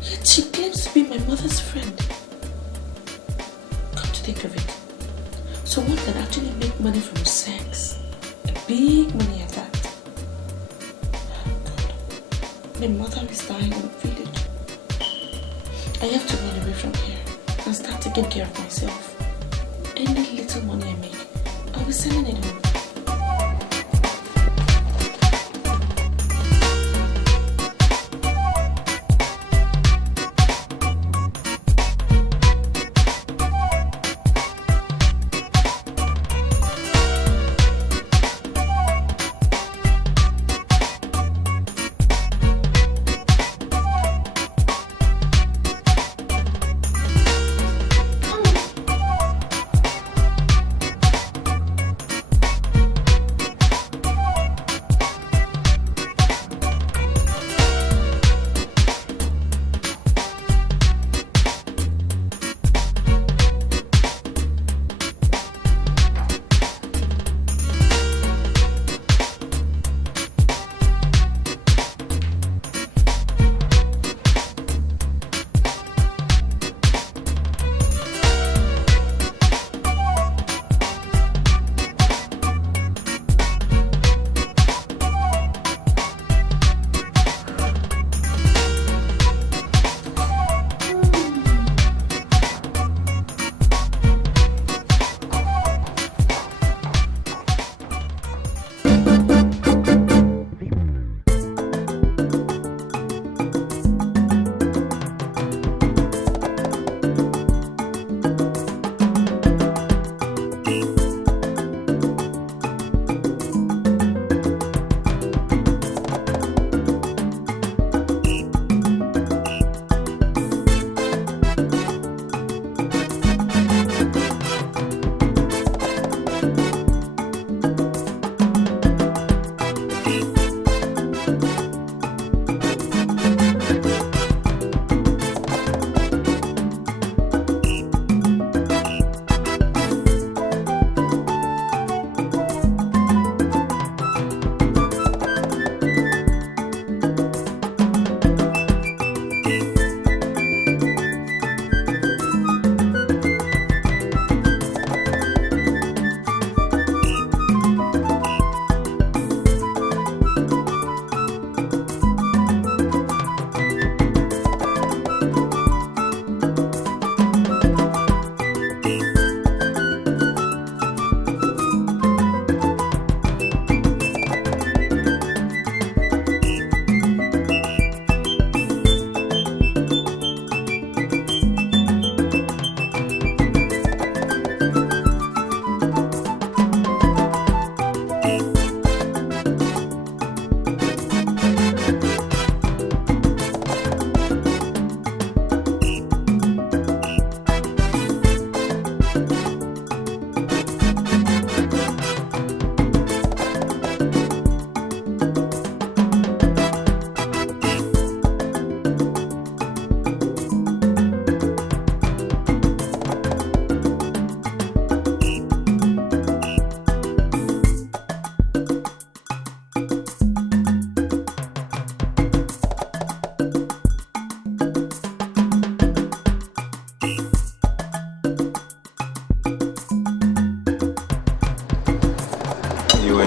Yet she claims to be my mother's friend. Come to think of it. So one can actually make money from sex. A big money at that. God. My mother is dying in the village. I have to run away from here and start taking care of myself. Any little money I make, I'll be sending it home.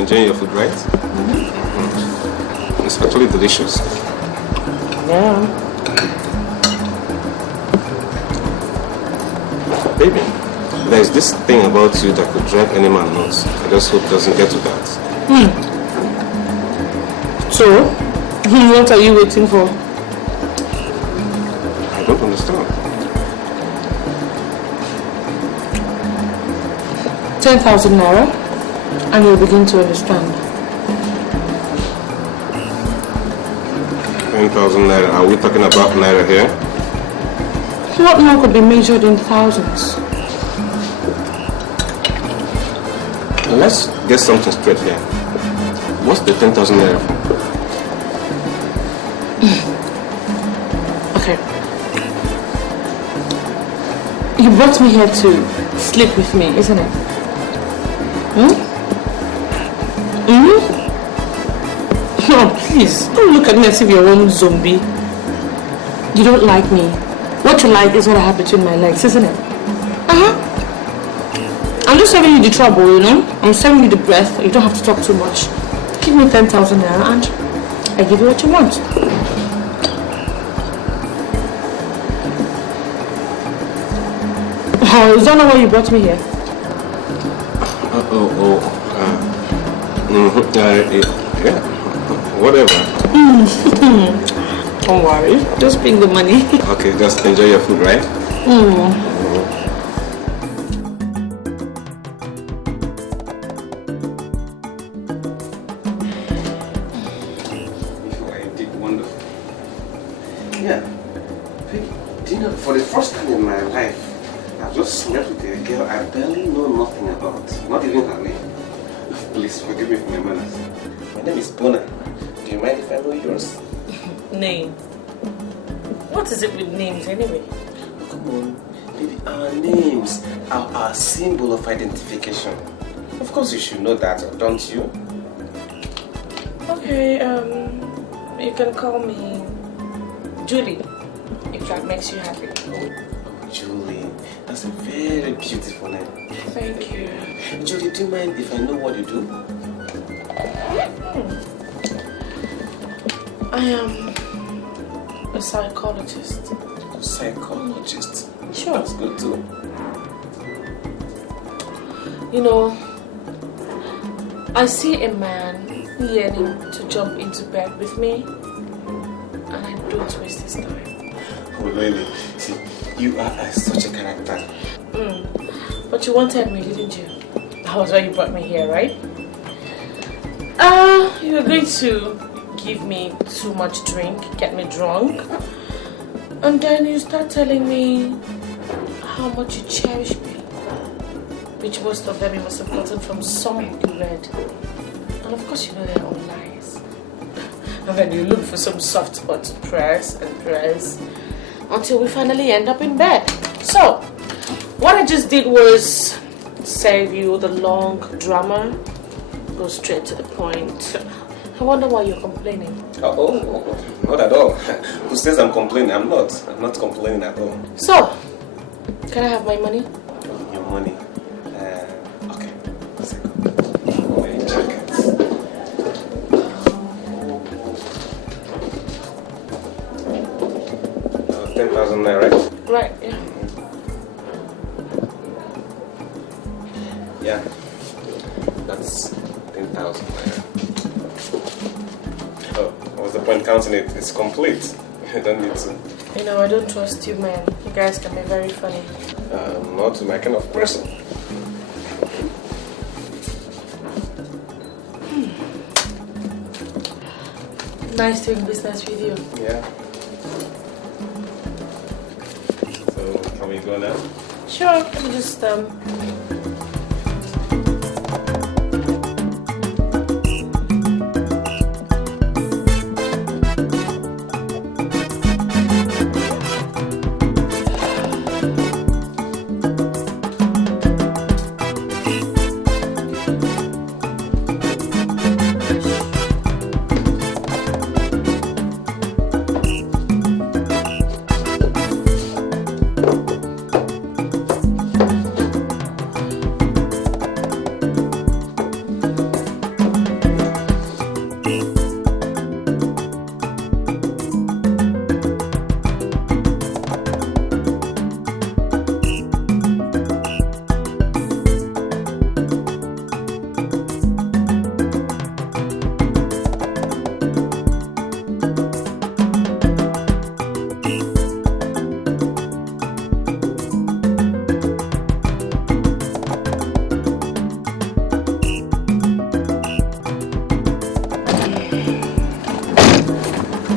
enjoying your food, right? Mm-hmm. It's actually delicious. Yeah. Baby, there's this thing about you that could drive any man nuts. I just hope it doesn't get to that. So, what are you waiting for? I don't understand. 10,000 naira, and you'll begin to understand. 10,000 naira. Are we talking about naira here? What more could be measured in thousands? Let's get something straight here. What's the 10,000 naira for? Okay. You brought me here to sleep with me, isn't it? No, please, don't look at me as if you're one zombie. You don't like me. What you like is what I have between my legs, isn't it? I'm just saving you the trouble, you know? I'm saving you the breath. You don't have to talk too much. Give me 10,000 naira and I give you what you want. Oh, is that not why you brought me here? Yeah, whatever. Don't worry, just bring the money. Okay, just enjoy your food, right? For the first time in my life, I've just slept with a girl I barely know nothing about, not even her name. Please forgive me for my manners. My name is Bona. Do you mind if I know yours? Name? What is it with names anyway? Oh, come on, baby, our names are our symbol of identification. Of course you should know that, don't you? Okay, you can call me Julie. If that makes you happy. Oh, Julie, that's a very beautiful name. Thank you. Julie, do you mind if I know what you do? I am a psychologist. A psychologist? Sure. That's good too. You know, I see a man yearning to jump into bed with me, and I don't waste his time. Oh, really? See, you are such a character. But you wanted me, didn't you? That was why you brought me here, right? You were going to give me too much drink, get me drunk, and then you start telling me how much you cherish me, which most of them you must have gotten from some book you read. And of course you know they're all lies. And then you look for some soft spot to press and press until we finally end up in bed. So, what I just did was save you the long drama, go straight to the point. I wonder why you're complaining. Oh, not at all. Who says I'm complaining? I'm not complaining at all. So, can I have my money? Your money? Okay. A second. My jacket. 10,000 naira, right? Right, yeah. Yeah. That's 10,000 naira. Oh, what's the point counting it? It's complete. I don't need to. You know, I don't trust you, man. You guys can be very funny. Not my kind of person. Nice doing business with you. Yeah. So, can we go now? Sure, let me just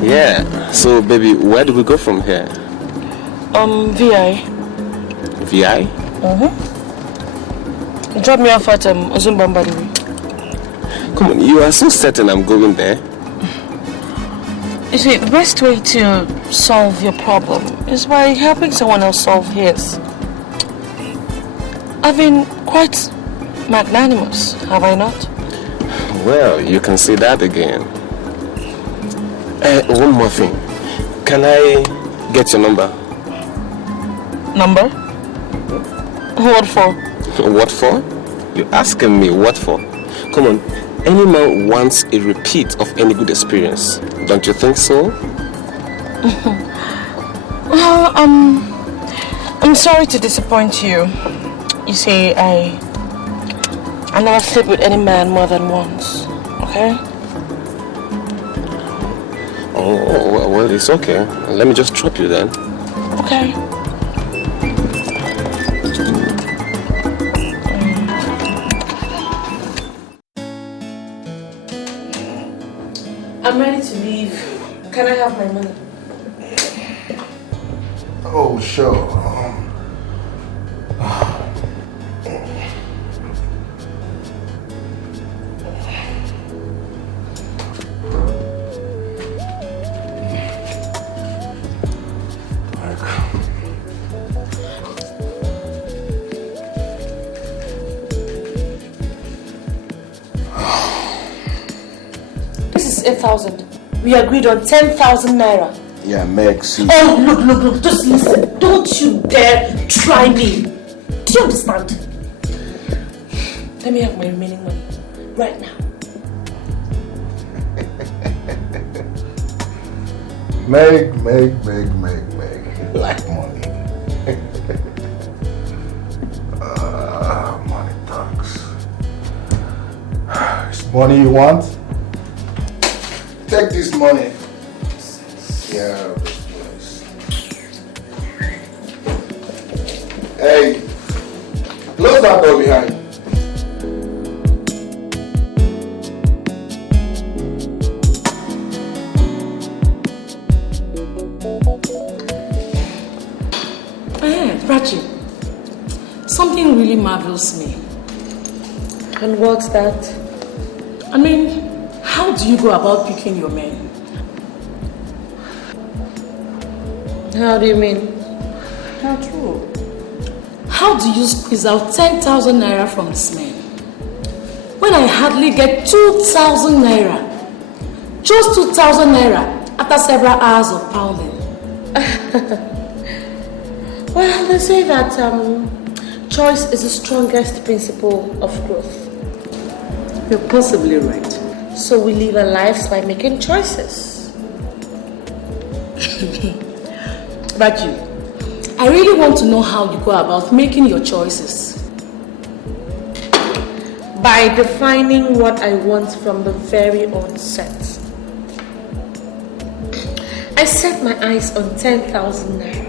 Yeah. So, baby, where do we go from here? VI. VI? Drop me off at Ozumbambadiwi. Come on, you are so certain I'm going there. You see, the best way to solve your problem is by helping someone else solve his. I've been quite magnanimous, have I not? Well, you can say that again. One more thing. Can I get your number? Number? What for? What for? You're asking me what for? Come on, any man wants a repeat of any good experience. Don't you think so? I'm sorry to disappoint you. You see, I never sleep with any man more than once, okay? Oh, well, it's okay. Let me just drop you then. Okay. I'm ready to leave. Can I have my money? Oh, sure. This is 8,000. We agreed on 10,000 naira. Yeah, Meg, see. Oh, look, just listen. Don't you dare try me. Do you understand? Let me have my remaining money. Right now. Meg. Like money. Money talks. It's money you want? Take this money. Get out of this place. Hey, close that door behind. Prachi, something really marvels me. And what's that? I mean, how do you go about picking your men? How do you mean? Not true. How do you squeeze out 10,000 naira from this man? When I hardly get 2,000 naira. Just 2,000 naira after several hours of pounding. Well, they say that choice is the strongest principle of growth. You're possibly right. So we live our lives by making choices. Raju, I really want to know how you go about making your choices. By defining what I want from the very onset. I set my eyes on 10,000 naira.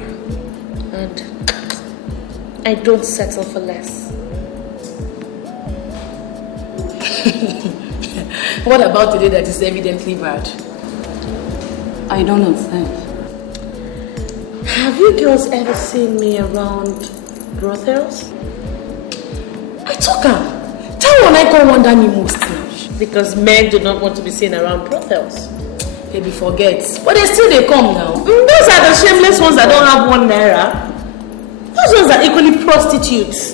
And I don't settle for less. What about the day that is evidently bad? I don't understand. Have you girls ever seen me around brothels? I took her. Tell when I go wonder me most now. Because men do not want to be seen around brothels. Baby, forget. But they come now. Those are the shameless ones that don't have 1 naira. Those ones are equally prostitutes.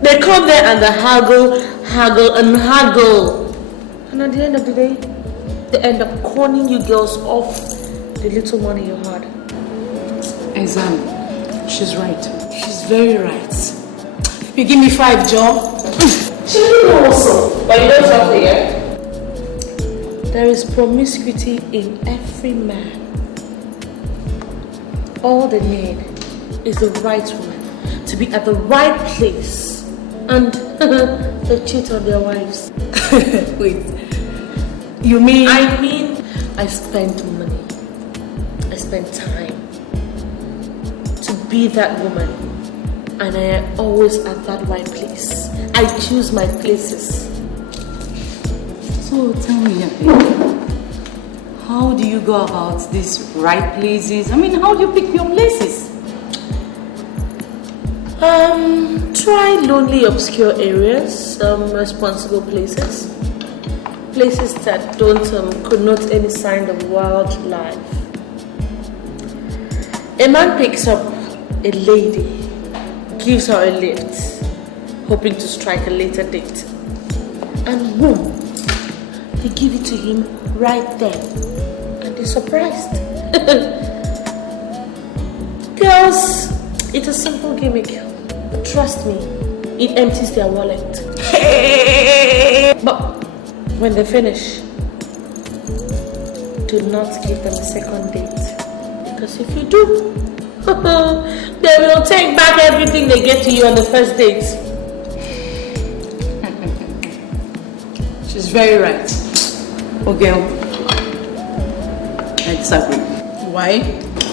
They come there and they haggle. And at the end of the day, they end up conning you girls off the little money you had. Exam. She's right. She's very right. You give me 5 job. She will also. But you don't talk here. There is promiscuity in every man. All they need is the right woman to be at the right place, and they cheat on their wives. Wait, you mean? I mean, I spend money, I spend time to be that woman, and I am always at that right place. I choose my places. So tell me, how do you go about these right places? I mean, how do you pick your places? Try lonely, obscure areas, responsible places. Places that don't connote any sign of wildlife. A man picks up a lady, gives her a lift, hoping to strike a later date. And boom, they give it to him right there. And they're surprised. Girls, it's a simple gimmick. But trust me, it empties their wallet. But when they finish, do not give them a second date. Because if you do, They will take back everything they gave to you on the first date. She's very right. Okay. I disagree. Why?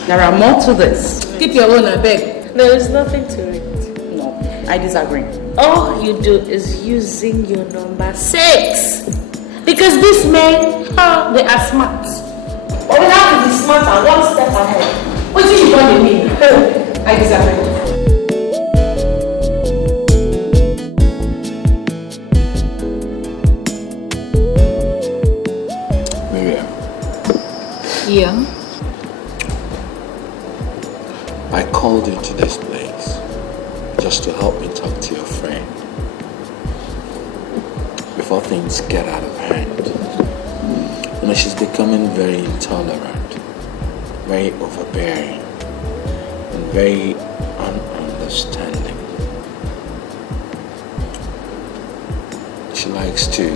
There are more to this. Keep your own, I beg. There is nothing to it. No, I disagree. All you do is using your number 6. Because these men, they are smart. But we have to be smarter, one step ahead. What do you want to mean? I disagree. Miriam. Yeah? I called you to this place just to help me talk to your friend before things get out of hand. You know, she's becoming very intolerant, very overbearing, and very ununderstanding. She likes to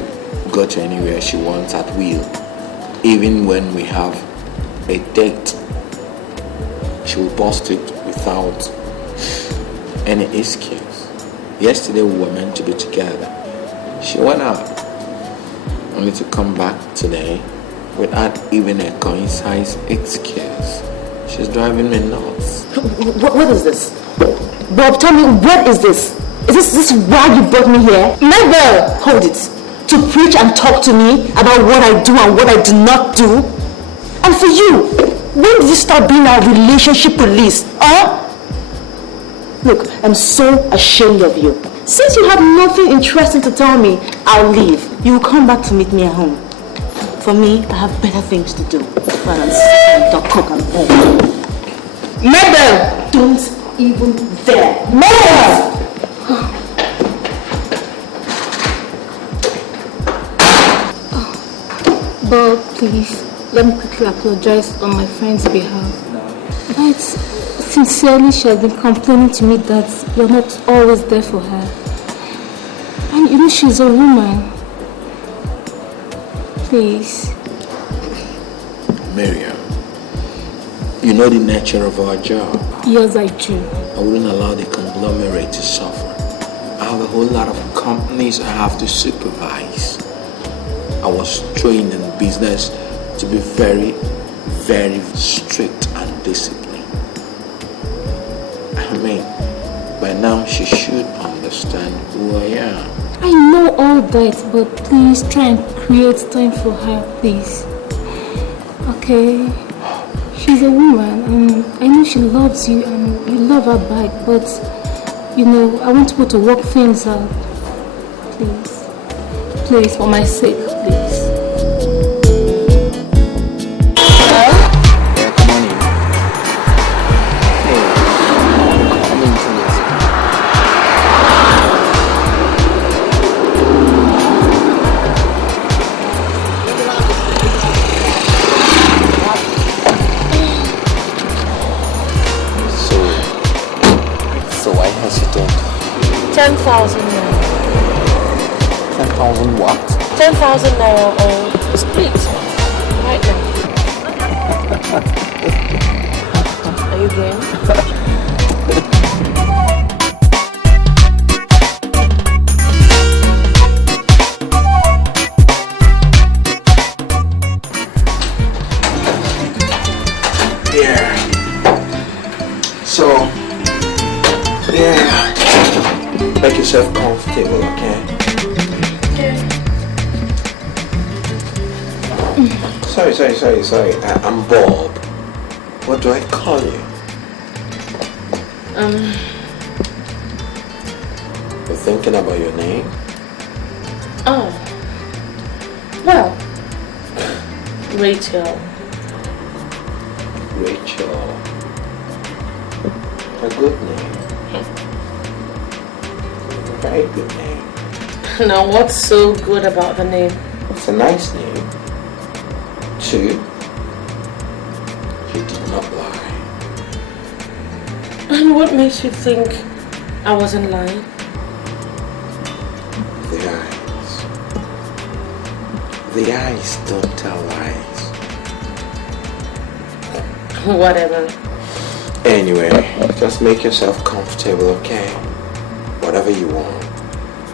go to anywhere she wants at will, even when we have a date. She will bust it without any excuse. Yesterday we were meant to be together. She went out, only to come back today without even a concise excuse. She's driving me nuts. What is this? Bob, tell me, what is this? Is this why you brought me here? Never! Hold it. To preach and talk to me about what I do and what I do not do? And for you, when did you start being our relationship police? Huh? Look, I'm so ashamed of you. Since you have nothing interesting to tell me, I'll leave. You will come back to meet me at home. For me, I have better things to do. Rather than sit and talk, cook and home. Mabel! Don't even dare. Mabel! Bob, please, let me quickly apologize on my friend's behalf. But sincerely, she has been complaining to me that you're not always there for her. And you know she's a woman. Please. Miriam, you know the nature of our job. Yes, I do. I wouldn't allow the conglomerate to suffer. I have a whole lot of companies I have to supervise. I was trained in business to be very, very strict and disciplined. I mean, by now she should understand who I am. I know all that, but please try and create time for her, please. Okay? She's a woman, and I know she loves you, and you love her back, but, you know, I want to go to work things out. Please. Please, for my sake, please. So why hesitate? 10,000 naira. 10,000 what? 10,000 naira or split. Right now. Are you game? Yeah. So, yeah. Make yourself comfortable, okay? Sorry. I'm Bob. What do I call you? You're thinking about your name? Oh. Well. Rachel. Rachel. A good name. A very good name. Now, what's so good about the name? It's a nice name. 2, you did not lie. And what makes you think I wasn't lying? The eyes. The eyes don't tell lies. Whatever. Anyway, just make yourself comfortable, okay? Whatever you want,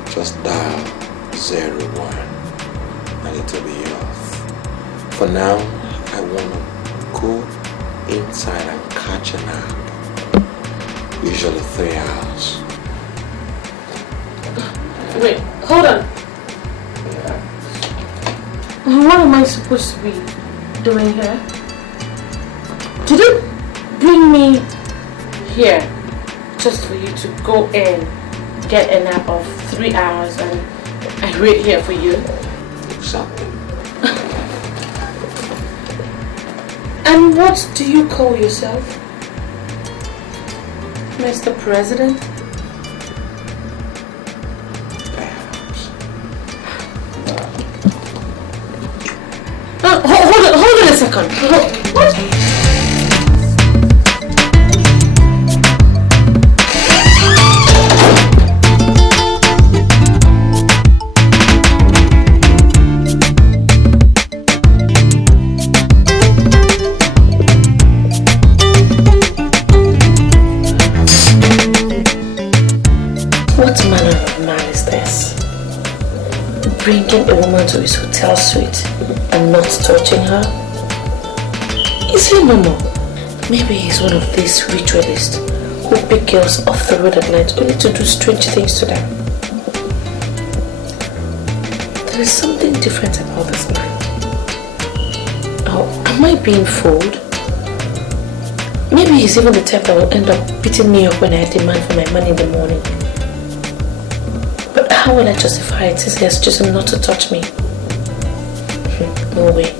just dial 01 and it'll be yours. For now, I want to go inside and catch a nap. Usually 3 hours. Wait, hold on. What am I supposed to be doing here? Did you bring me here just for you to go in, get a nap of 3 hours and I wait here for you? Exactly. And what do you call yourself? Mr. President? Hold on a second. What? What manner of man is this? Bringing a woman to his hotel suite and not touching her? Is he normal? Maybe he's one of these ritualists who pick girls off the road at night only to do strange things to them. There is something different about this man. Oh, am I being fooled? Maybe he's even the type that will end up beating me up when I demand for my money in the morning. But how will I justify it since he has chosen not to touch me? No way.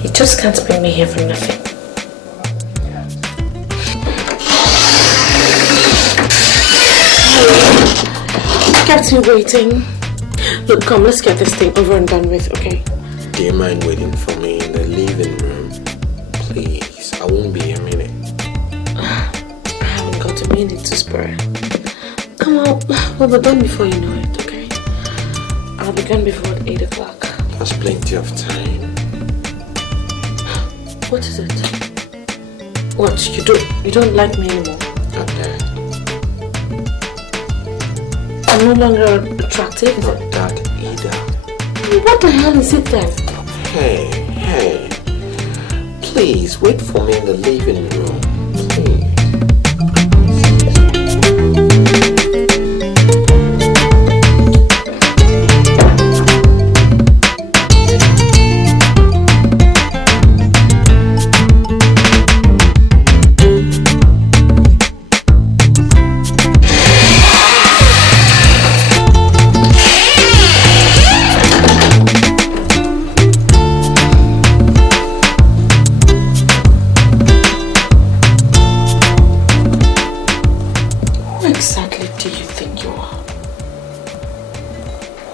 He just can't bring me here for nothing. Kept you waiting. Look, come, let's get this thing over and done with, okay? Do you mind waiting for me in the living room? Please, I won't be a minute. I haven't got a minute to spare. Come on, we'll be done before you know it, okay? I'll be gone before 8 o'clock. There's plenty of time. What is it? What, you don't like me anymore? Not that. I'm no longer attractive? Not that either. What the hell is it then? Hey. Please, wait for me in the living room. Please.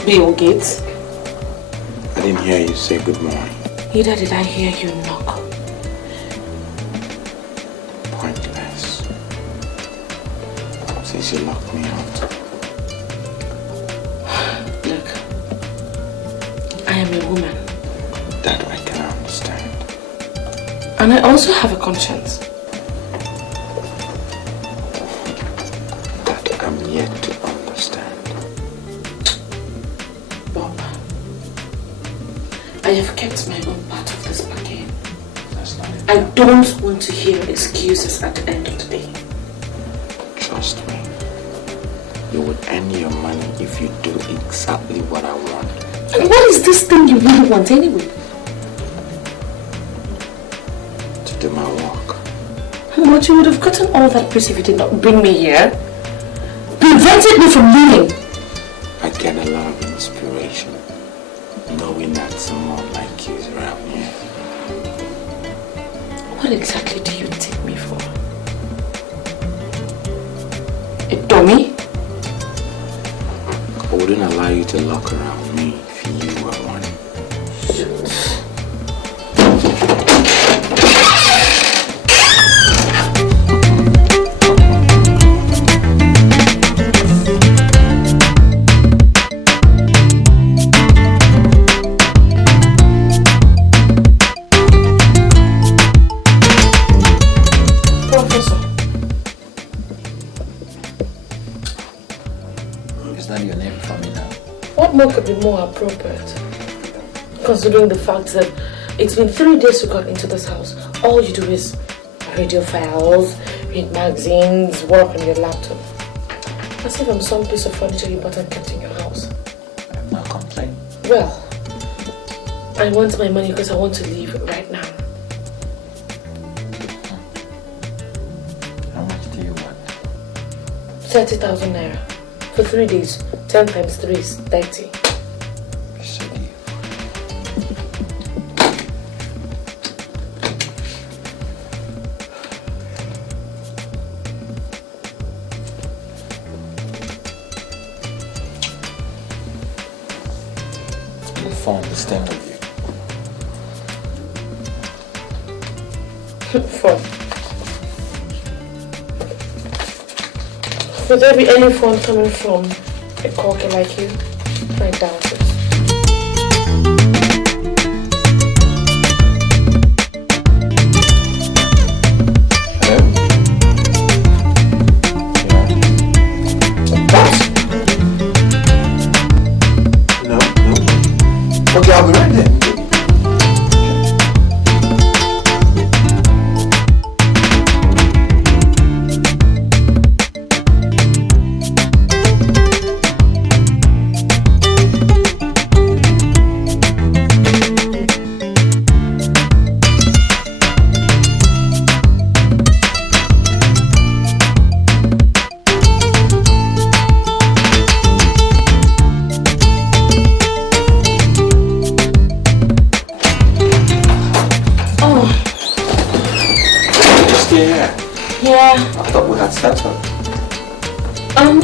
Bill Gates? I didn't hear you say good morning. Neither did I hear you knock. Pointless. Since you locked me out. Look, I am a woman. That I can understand. And I also have a conscience. That I'm yet to understand. Bob, I have kept my own part of this bargain. I don't want to hear excuses at the end of the day. Trust me. You would earn your money if you do exactly what I want. And what is this thing you really want anyway? To do my work. But you would have gotten all that peace if you did not bring me here. Prevented me from leaving. I get a lot of inspiration knowing that someone like you is around here. What exactly do you take me for? A dummy? I wouldn't allow you to lock around me if you were one. Professor, for me now. What more could be more appropriate? Considering the fact that it's been 3 days we got into this house. All you do is radio files, read magazines, work on your laptop. As if I'm some piece of furniture you bought and kept in your house. I'm not complaining. Well, I want my money because I want to leave right now. How much do you want? 30,000 naira. For 3 days. 10 times 3 is 30. Fun to stand with you. Fun. Would there be any fun coming from a corker like you? I doubt it. Okay, I'll be right there.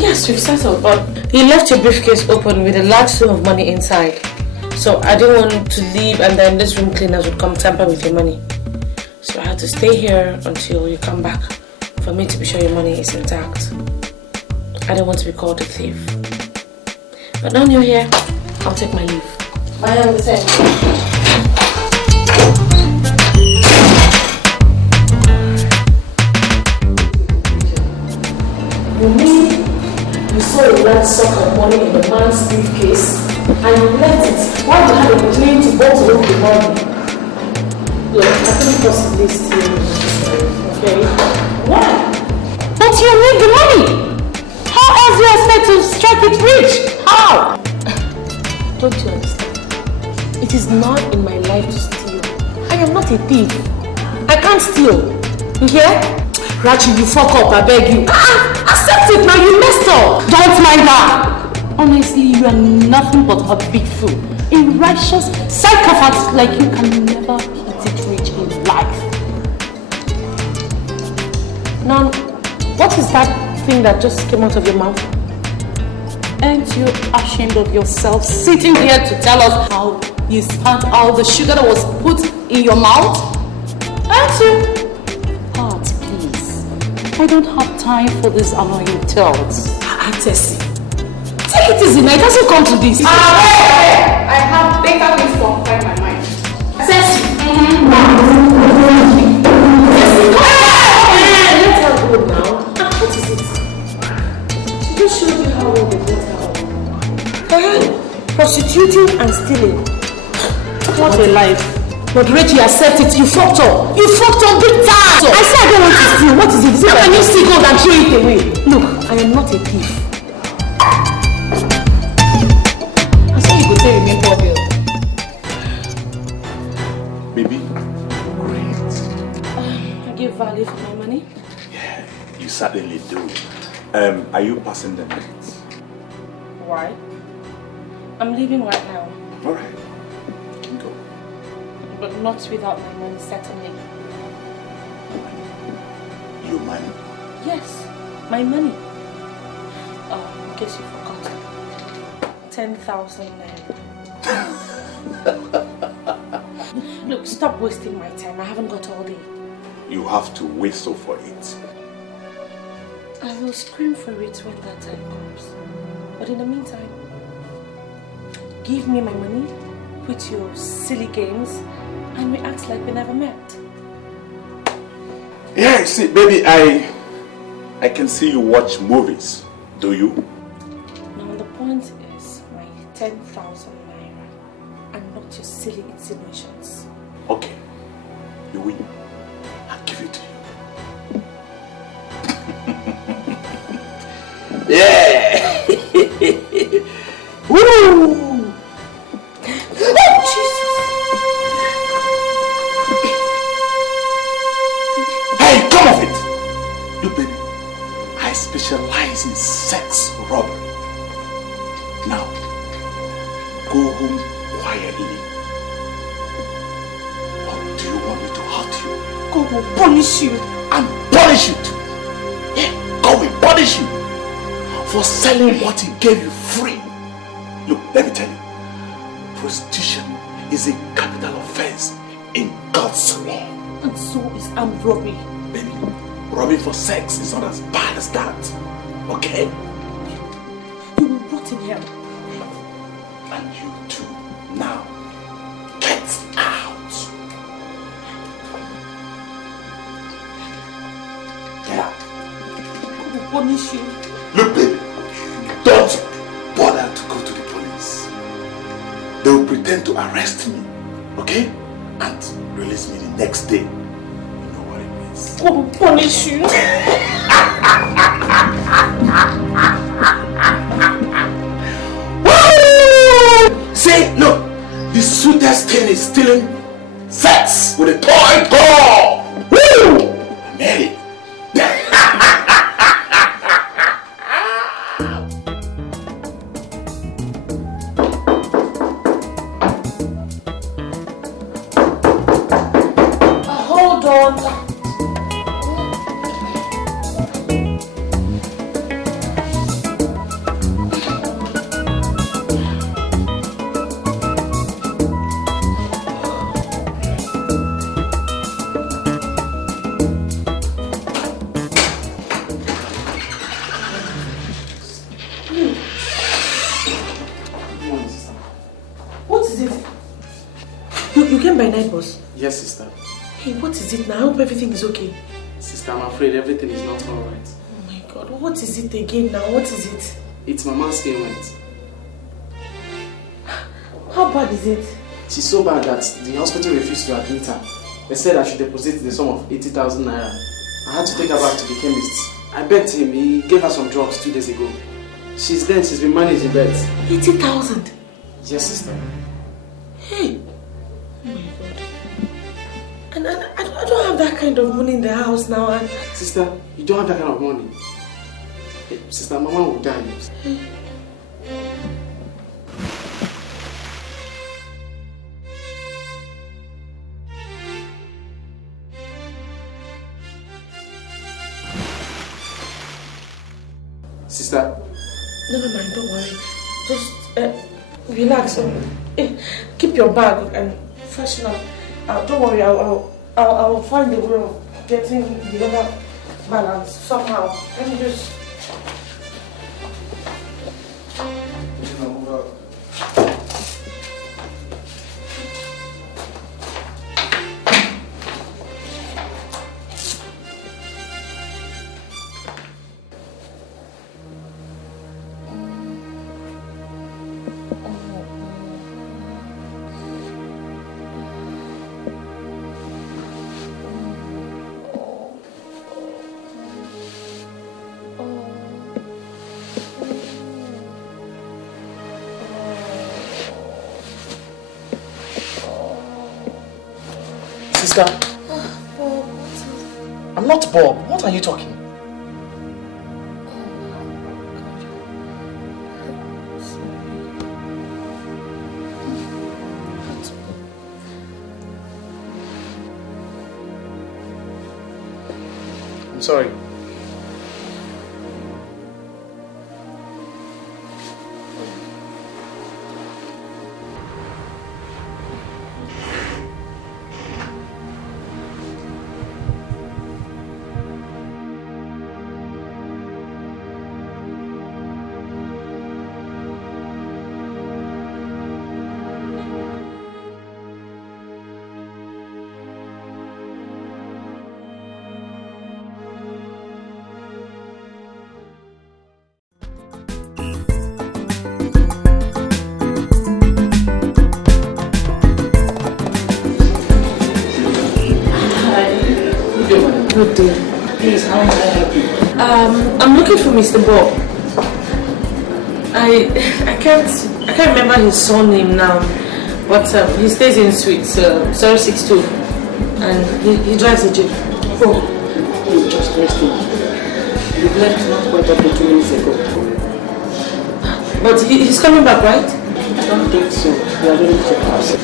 Yes, we've settled, but you left your briefcase open with a large sum of money inside. So I didn't want to leave and then this room cleaners would come tamper with your money. So I had to stay here until you come back for me to be sure your money is intact. I don't want to be called a thief. But now you're here, I'll take my leave. I understand. You mean you saw a large sock of money in the man's briefcase and you left it while you had a plane to bottle up the money? Look, I couldn't possibly steal it, okay? Why? But you need the money! How else do you expect to strike it rich? How? Don't you understand? It is not in my life to steal. I am not a thief. I can't steal. You hear? Rachi, you fuck up, I beg you. Accept it now, you messed up. Don't mind her. Honestly, you are nothing but a big fool. A righteous psychopath like you can never hit it rich in life. Now, what is that thing that just came out of your mouth? Aren't you ashamed of yourself sitting here to tell us how you spent all the sugar that was put in your mouth? Aren't you? Heart, please. I don't have time for these annoying tales. Tessie, take it easy now. It doesn't come to this. I have better things to occupy my mind. Tessie. Let her go now. What is it? She just showed you how well they brought her up. Prostituting and stealing. What a life. But Rachel, accept it. You fucked up. You fucked up big time. I said I don't want to steal. What is it? How can you steal gold and throw it away? Look, I am not a thief. I said you could say you mean poor bill. Baby, great. I give value for my money. Yeah, you certainly do. Are you passing the night? Why? I'm leaving right now. Alright. Go. But not without my money, certainly. Your money? Yes, my money. Oh, in case you forgot. 10,000 naira. Look, stop wasting my time. I haven't got all day. You have to whistle for it. I will scream for it when that time comes. But in the meantime, give me my money, quit your silly games, and we act like we never met. Yeah, see, baby, I can see you watch movies. Do you? Now the point 10,000 naira and not your silly insinuations. Okay, you win. I'll give it to you. Yeah! Woo! Oh, Jesus! Hey, come off it! Look, baby, I specialize in sex robbery. Now, go home quietly. Or do you want me to hurt you? God will punish you. And punish you too. Yeah, God will punish you for selling what he gave you free. Look, let me tell you, prostitution is a capital offense in God's law. And so is armed robbery. Baby, robbing for sex is not as bad as that. Okay? You will rot in hell. And you too. Now, get out. Get out. God will punish you. Look, baby, don't bother to go to the police. They will pretend to arrest me, okay? And release me the next day. You know what it means. God will punish you. Woo! See, look, the sweetest thing is stealing sex with a toy doll. Woo! I made it. Hold on. What is it? You came by night, boss? Yes, sister. Hey, what is it now? I hope everything is okay. Sister, I'm afraid everything is not alright. Oh my God, what is it again now? What is it? It's Mama's ailment. How bad is it? She's so bad that the hospital refused to admit her. They said I should deposit the sum of 80,000 naira. I had to take her back to the chemist. I begged him, he gave her some drugs 2 days ago. She's been managed in bed. 80,000? Yes, sister. Hey! Oh my God. And I don't have that kind of money in the house now. And sister, you don't have that kind of money. Hey, sister, Mama will die. Hey. Sister? Never mind, don't worry. Just relax. Keep your bag and freshen up. Don't worry, I'll find a way of getting the other balance somehow. Let me just... Sister? I'm not Bob. What are you talking? I'm sorry. Good day. Please, how may I help you? I'm looking for Mr. Bob. I can't remember his surname now, but he stays in suite 062, and he drives a jeep. Oh, he's just resting. He left not quite up to 2 minutes ago. But he's coming back, right? I don't think so. We are ready to pass.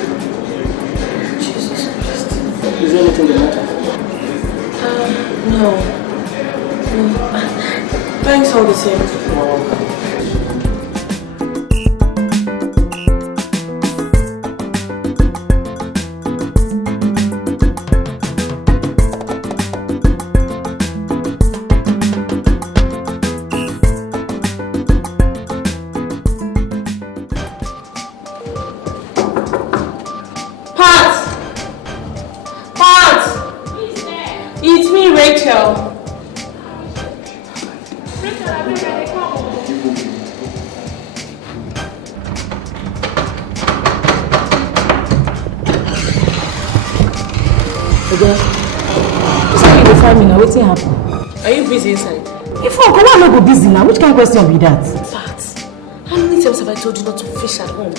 Jesus Christ. Is there anything the matter? No. Thanks all the same. It's me, Rachel. Okay. So you dey find me now, wetin happen? Are you busy inside? If I come on, no go busy now. Which kind of question be that? Pat, how many times have I told you not to fish at home?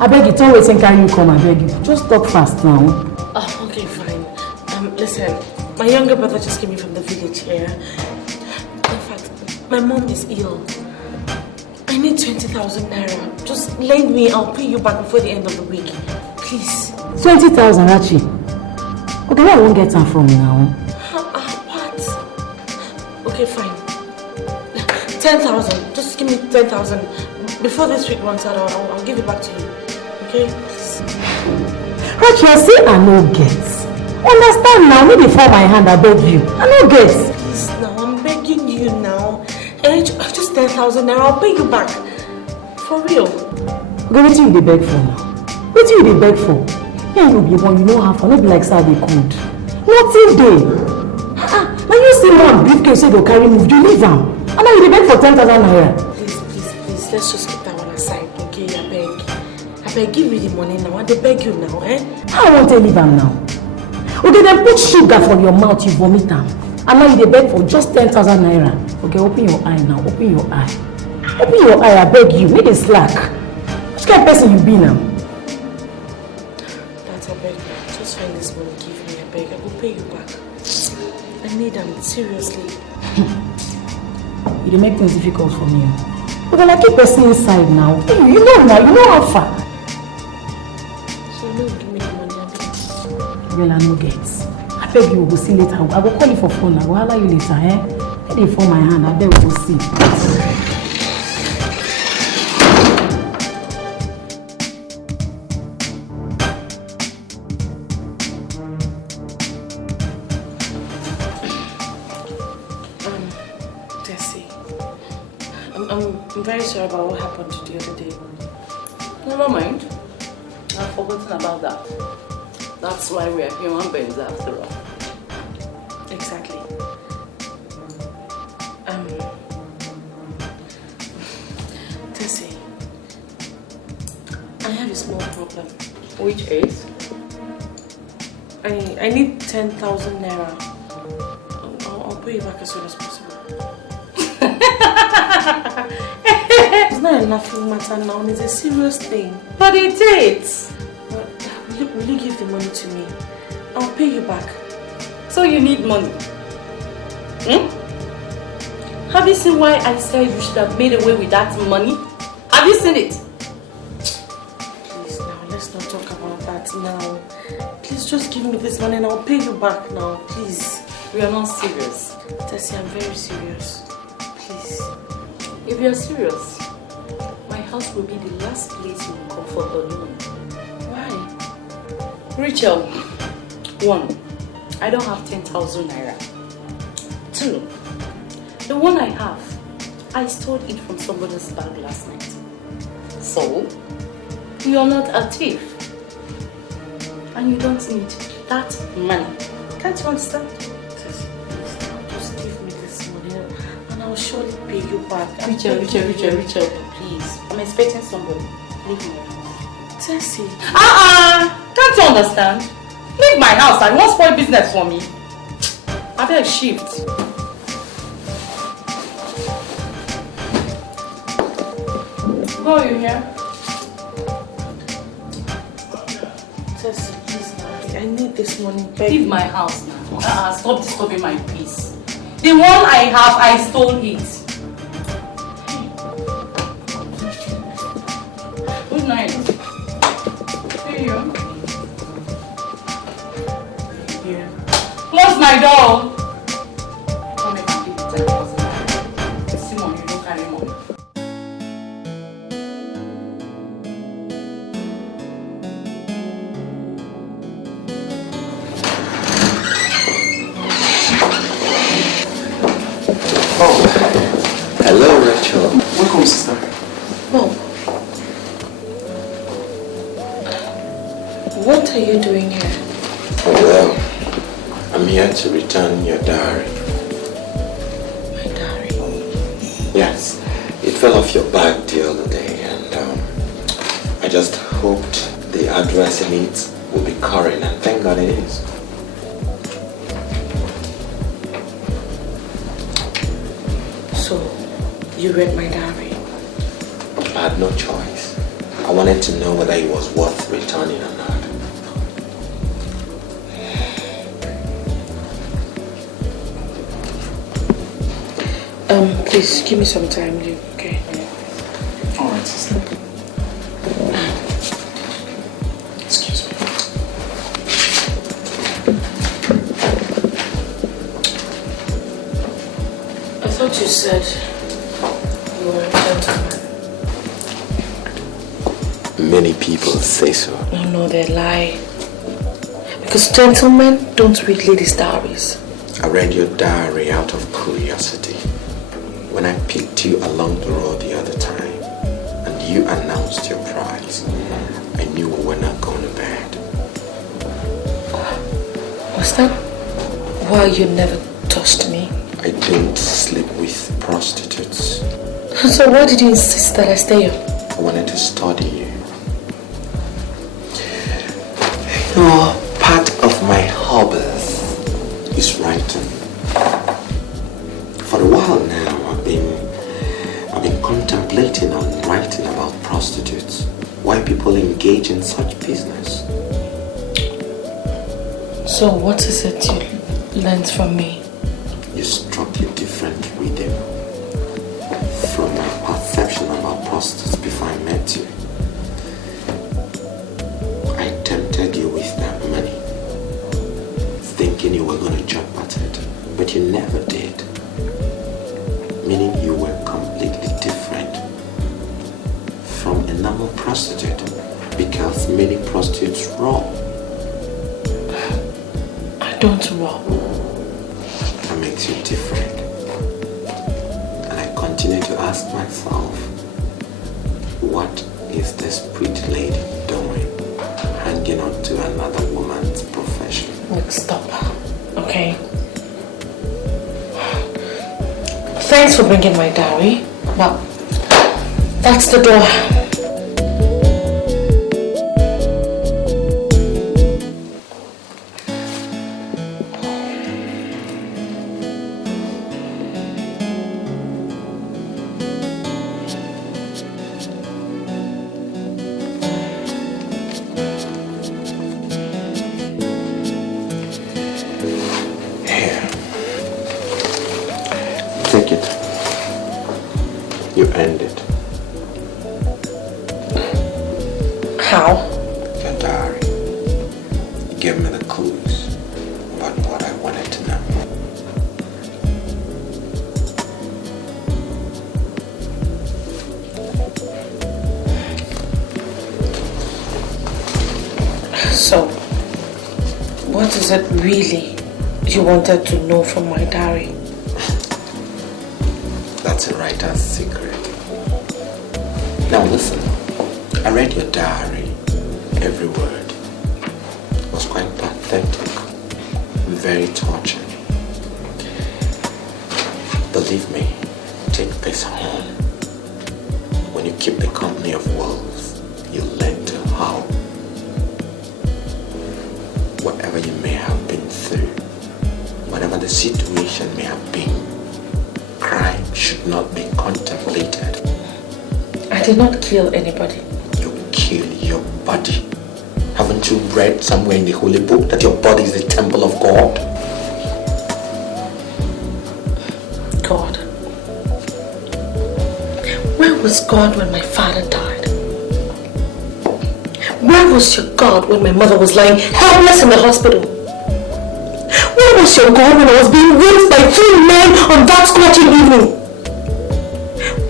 I beg you, tell waiting carry you come, I beg you. Just talk fast now. Oh, okay, fine. Listen, my younger brother just came in from the village here. In fact, my mom is ill. I need 20,000 naira. Just lend me, I'll pay you back before the end of the week. Please. 20,000, Rachi. Okay, where I won't get time from now? What? Okay, fine. 10,000. Just give me 10,000. Before this week runs out, I'll give it back to you. Okay? Please. Rachi, I say I no get. Understand now, maybe for my hand, I beg you. I no get. Please, now, I'm begging you now. Just 10,000 naira, I'll pay you back. For real. Go, what you dey beg for now? What you dey beg for? Yeah, you be one, you know how far, not be like Saturday cold. Nothing dey. Now you see one briefcase so go carry move, you leave am. And now you dey beg for 10,000 naira. Please, let's just keep that one aside, okay? I beg, give me the money now. I beg you now, eh? I won't tell leave am now. Okay, then put sugar for your mouth, you vomit am. And now you dey beg for just 10,000 naira. Okay, open your eye now, open your eye. Open your eye, I beg you, make it slack. Which kind of person you be now? That's I beg you. Just find this money, give me, I beg. I will pay you back. I need them, seriously. You dey make things difficult for me. Okay, like keep person inside now. You know now, you know how far. So you know give me the money, I beg. Well, I no get. I beg you, we'll go see later. I will call you for phone. I will holler you later, eh? Get it for my hand. I beg we will see. Tessie, I'm very sorry about what happened the other day. Never mind. I've forgotten about that. That's why we are human beings after all. Exactly. Tessie, I have a small problem. Which is? I need 10,000 naira. I'll pay you back as soon as possible. It's not a laughing matter now, it's a serious thing. But it is. Will you give the money to me? I'll pay you back. So you need money? Have you seen why I said you should have made away with that money? Have you seen it? Please now, let's not talk about that now. Please just give me this money and I'll pay you back now, please. We are not serious. Tessie, I'm very serious. Please. If you are serious, my house will be the last place you will comfort alone. Why? Rachel, 1, I don't have 10,000 naira. 2, the one I have, I stole it from somebody's bag last night. So, you are not a thief. And you don't need that money. Can't you understand? Just give me this money and I'll surely pay you back. Rachel, please. I'm expecting somebody. Leave my house. Tessie. Can't you understand? Leave my house. I won't spoil business for me. I better shift. Who are you here? Tessie, please, I need this money. Leave my house now. Stop disturbing my peace. The one I have, I stole it. Good night. See you. Yeah. Close my door. Come make me keep it. Simon, you don't carry money. Hello, Rachel. Welcome, sister. Bob, what are you doing here? Well, I'm here to return your diary. My diary? Yes, it fell off your bag the other day, and I just hoped the address in it will be current, and thank God it is. So, you read my diary? I had no choice. I wanted to know whether it was worth returning or not. Please give me some time, okay? Alright, sister. Excuse me. I thought you said you were a gentleman. Many people say so. No, they lie. Because gentlemen don't read ladies' diaries. I read your diary out of curiosity. When I picked you along the road the other time and you announced your prize, I knew we were not going to bed. Was that why you never touched me? I don't sleep with prostitutes. So why did you insist that I stay up? I wanted to study you. You know, part of my hobbies is writing. For a while now, I've been contemplating on writing about prostitutes. Why people engage in such business. So what is it you learned from me? You struck a different rhythm from my perception about prostitutes before I met you. I tempted you with that money, thinking you were going to jump at it, but you never did. Meaning you were completely different from a normal prostitute, because many prostitutes rob. I don't rob. That makes you different. And I continue to ask myself, what is this pretty lady doing, hanging on to another woman's profession? Look, stop, okay? Thanks for bringing my diary, but that's the door. Take it. You earned it. How? Your diary. You gave me the clues about what I wanted to know. So, what is it really you wanted to know from my diary? That's a writer's secret. Now listen, I read your diary. Every word was quite pathetic, very touching. Believe me, take this home. When you keep the company of wolves, you learn to howl. Whatever you may have been through, whatever the the situation may have been, crime should not be contemplated. I did not kill anybody. You kill your body. Haven't you read somewhere in the Holy Book that your body is the temple of God? God. Where was God when my father died? Where was your God when my mother was lying helpless in the hospital? Where was your God when I was being raped by 3 men on that scorching evening?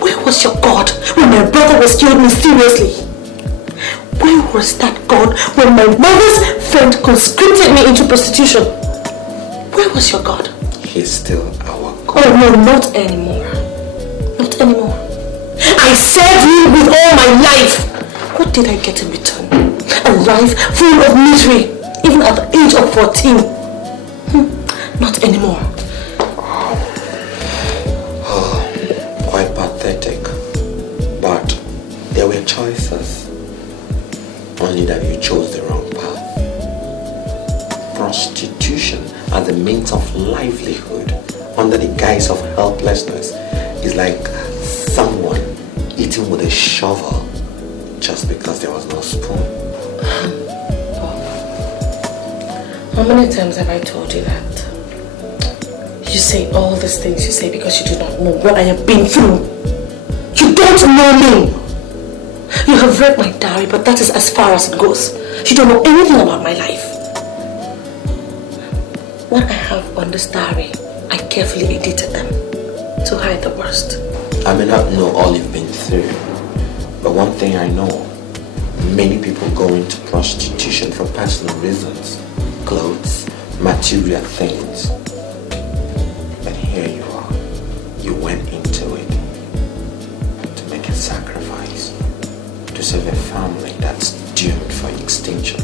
Where was your God when my brother was killed mysteriously? Where was that God when my mother's friend conscripted me into prostitution? Where was your God? He's still our God. Oh no, not anymore. Not anymore. I served you with all my life. What did I get in return? A life full of misery, even at the age of 14. Not anymore. Oh, quite pathetic. But there were choices. Only that you chose the wrong path. Prostitution as a means of livelihood under the guise of helplessness is like someone eating with a shovel just because there was no spoon. How many times have I told you that? You say all these things you say because you do not know what I have been through. You don't know me. You have read my diary, but that is as far as it goes. You don't know anything about my life. What I have on this diary, I carefully edited them to hide the worst. I may not know all you've been through, but one thing I know, many people go into prostitution for personal reasons, clothes, material things. But here you are, you went into it to make a sacrifice, to save a family that's doomed for extinction.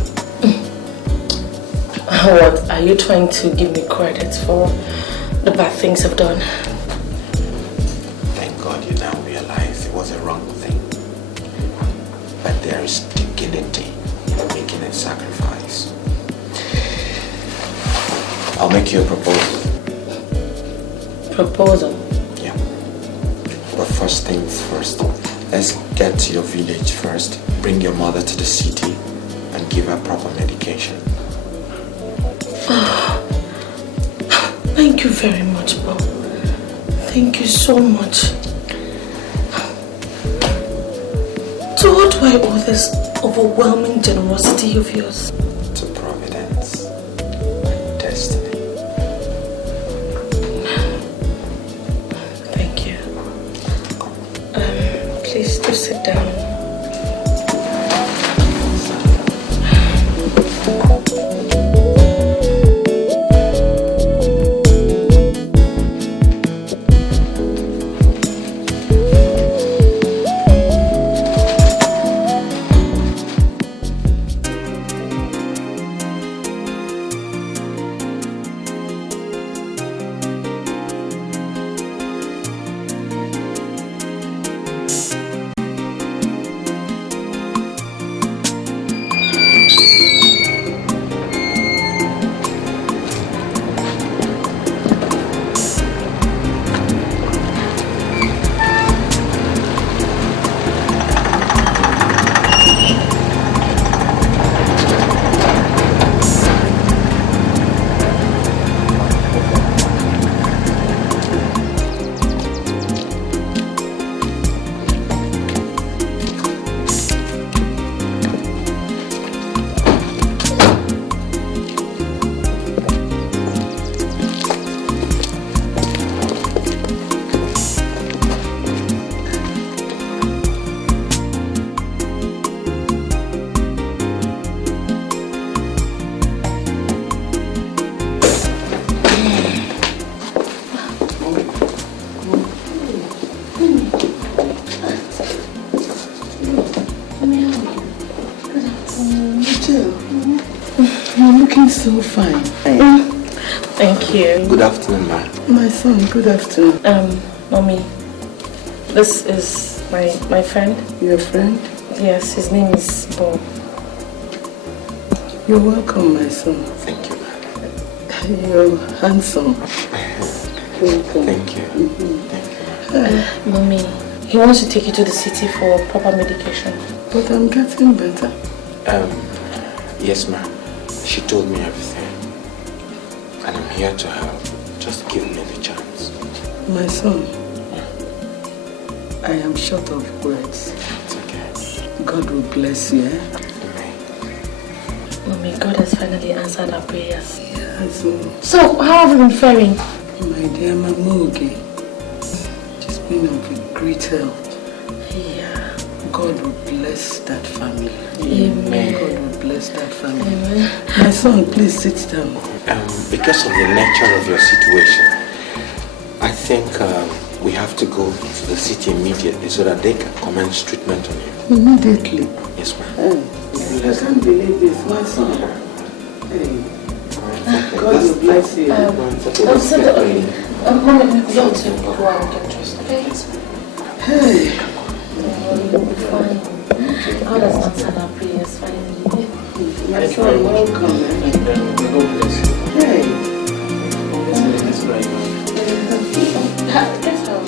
What, are you trying to give me credit for the bad things I've done? Thank God you now realize it was a wrong thing. But there is dignity in making a sacrifice. I'll make you a proposal. Proposal? Yeah. But first things first. Let's get to your village first. Bring your mother to the city and give her proper medication. Thank you very much, Bob. Thank you so much. To what do I owe this overwhelming generosity of yours? To Providence and destiny. Thank you. Please do sit down. So fine. Thank you. Good afternoon, ma. My son, good afternoon. Mommy, this is my friend. Your friend? Yes, his name is Bob. You're welcome, my son. Thank you, ma. You're handsome. Thank you. Mommy, he wants to take you to the city for proper medication. But I'm getting better. Yes, ma'am. She told me everything. And I'm here to help. Just give me the chance. My son, I am short of words. It's okay. God will bless you, eh? Mommy, God has finally answered our prayers. Yes. So, how have you been faring? My dear Mama, okay. She's been of great help. Yeah. God will bless that family. Amen. God will bless that family. Amen. My son, please sit down. Because of the nature of your situation, I think we have to go to the city immediately so that they can commence treatment on you. Immediately? Yes, ma'am. I can't believe this, my son. Hey. God will bless you. Mommy, we ought to go out and get dressed, okay? Hey. You'll be fine. God has answered our prayers finally. My son, welcome. God bless you. Hey. Let's try Get out.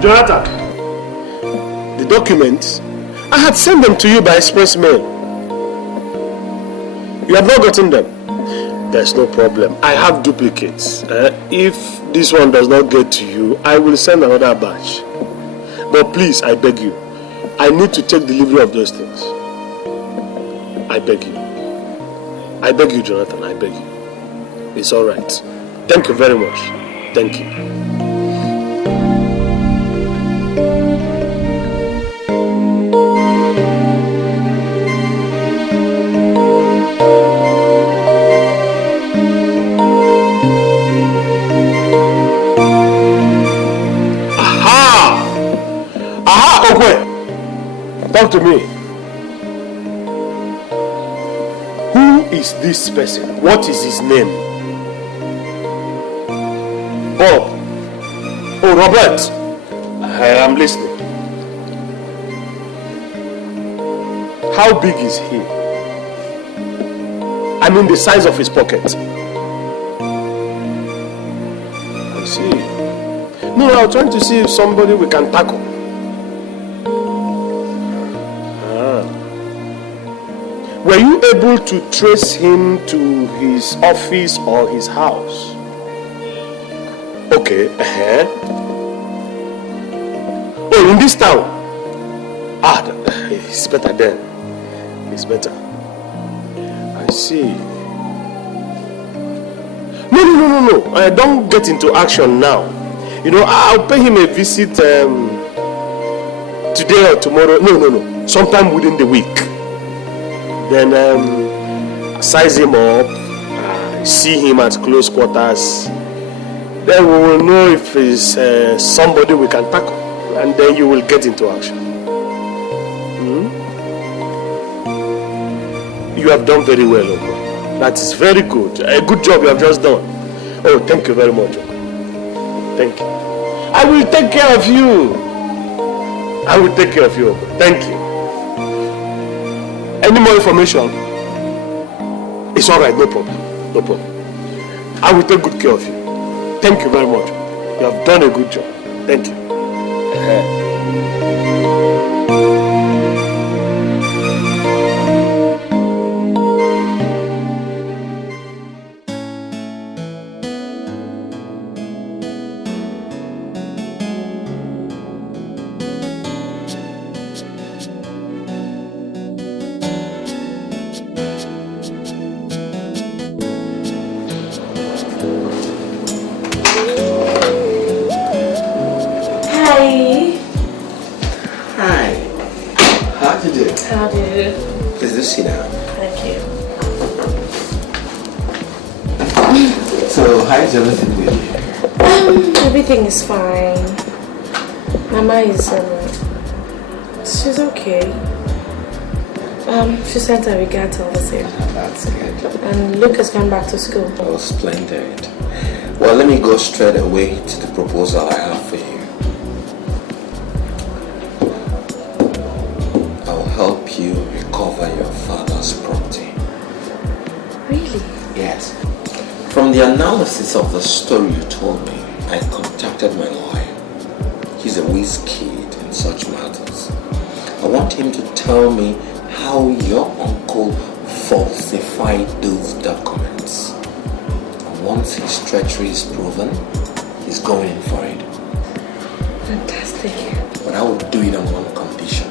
Jonathan, the documents, I had sent them to you by express mail. You have not gotten them. There's no problem. I have duplicates. If this one does not get to you, I will send another batch. But please, I beg you, I need to take delivery of those things. I beg you. I beg you, Jonathan, I beg you. It's all right. Thank you very much. Thank you. Talk to me. Who is this person? What is his name? Bob. Oh, Robert. I am listening. How big is he? I mean the size of his pocket. I see. No, I'm trying to see if somebody we can tackle. Were you able to trace him to his office or his house? Okay. Oh, in this town? It's better then. It's better. I see. No. Don't get into action now. You know, I'll pay him a visit today or tomorrow. No. Sometime within the week. Then size him up, see him at close quarters. Then we will know if he's somebody we can tackle, and then you will get into action. You have done very well, Oko. That is very good. A good job you have just done. Oh, thank you very much, Oko. Thank you. I will take care of you. I will take care of you, Oko. Thank you. Any more information? It's all right, no problem. No problem. I will take good care of you. Thank you very much. You have done a good job. Thank you. Everything is fine. Mama is she's okay. She sent her regards all the same. That's good. And Luke has gone back to school. Oh, splendid. Well, let me go straight away to the proposal I have for you. From the analysis of the story you told me, I contacted my lawyer. He's a whiz kid in such matters. I want him to tell me how your uncle falsified those documents. And once his treachery is proven, he's going in for it. Fantastic. But I will do it on one condition.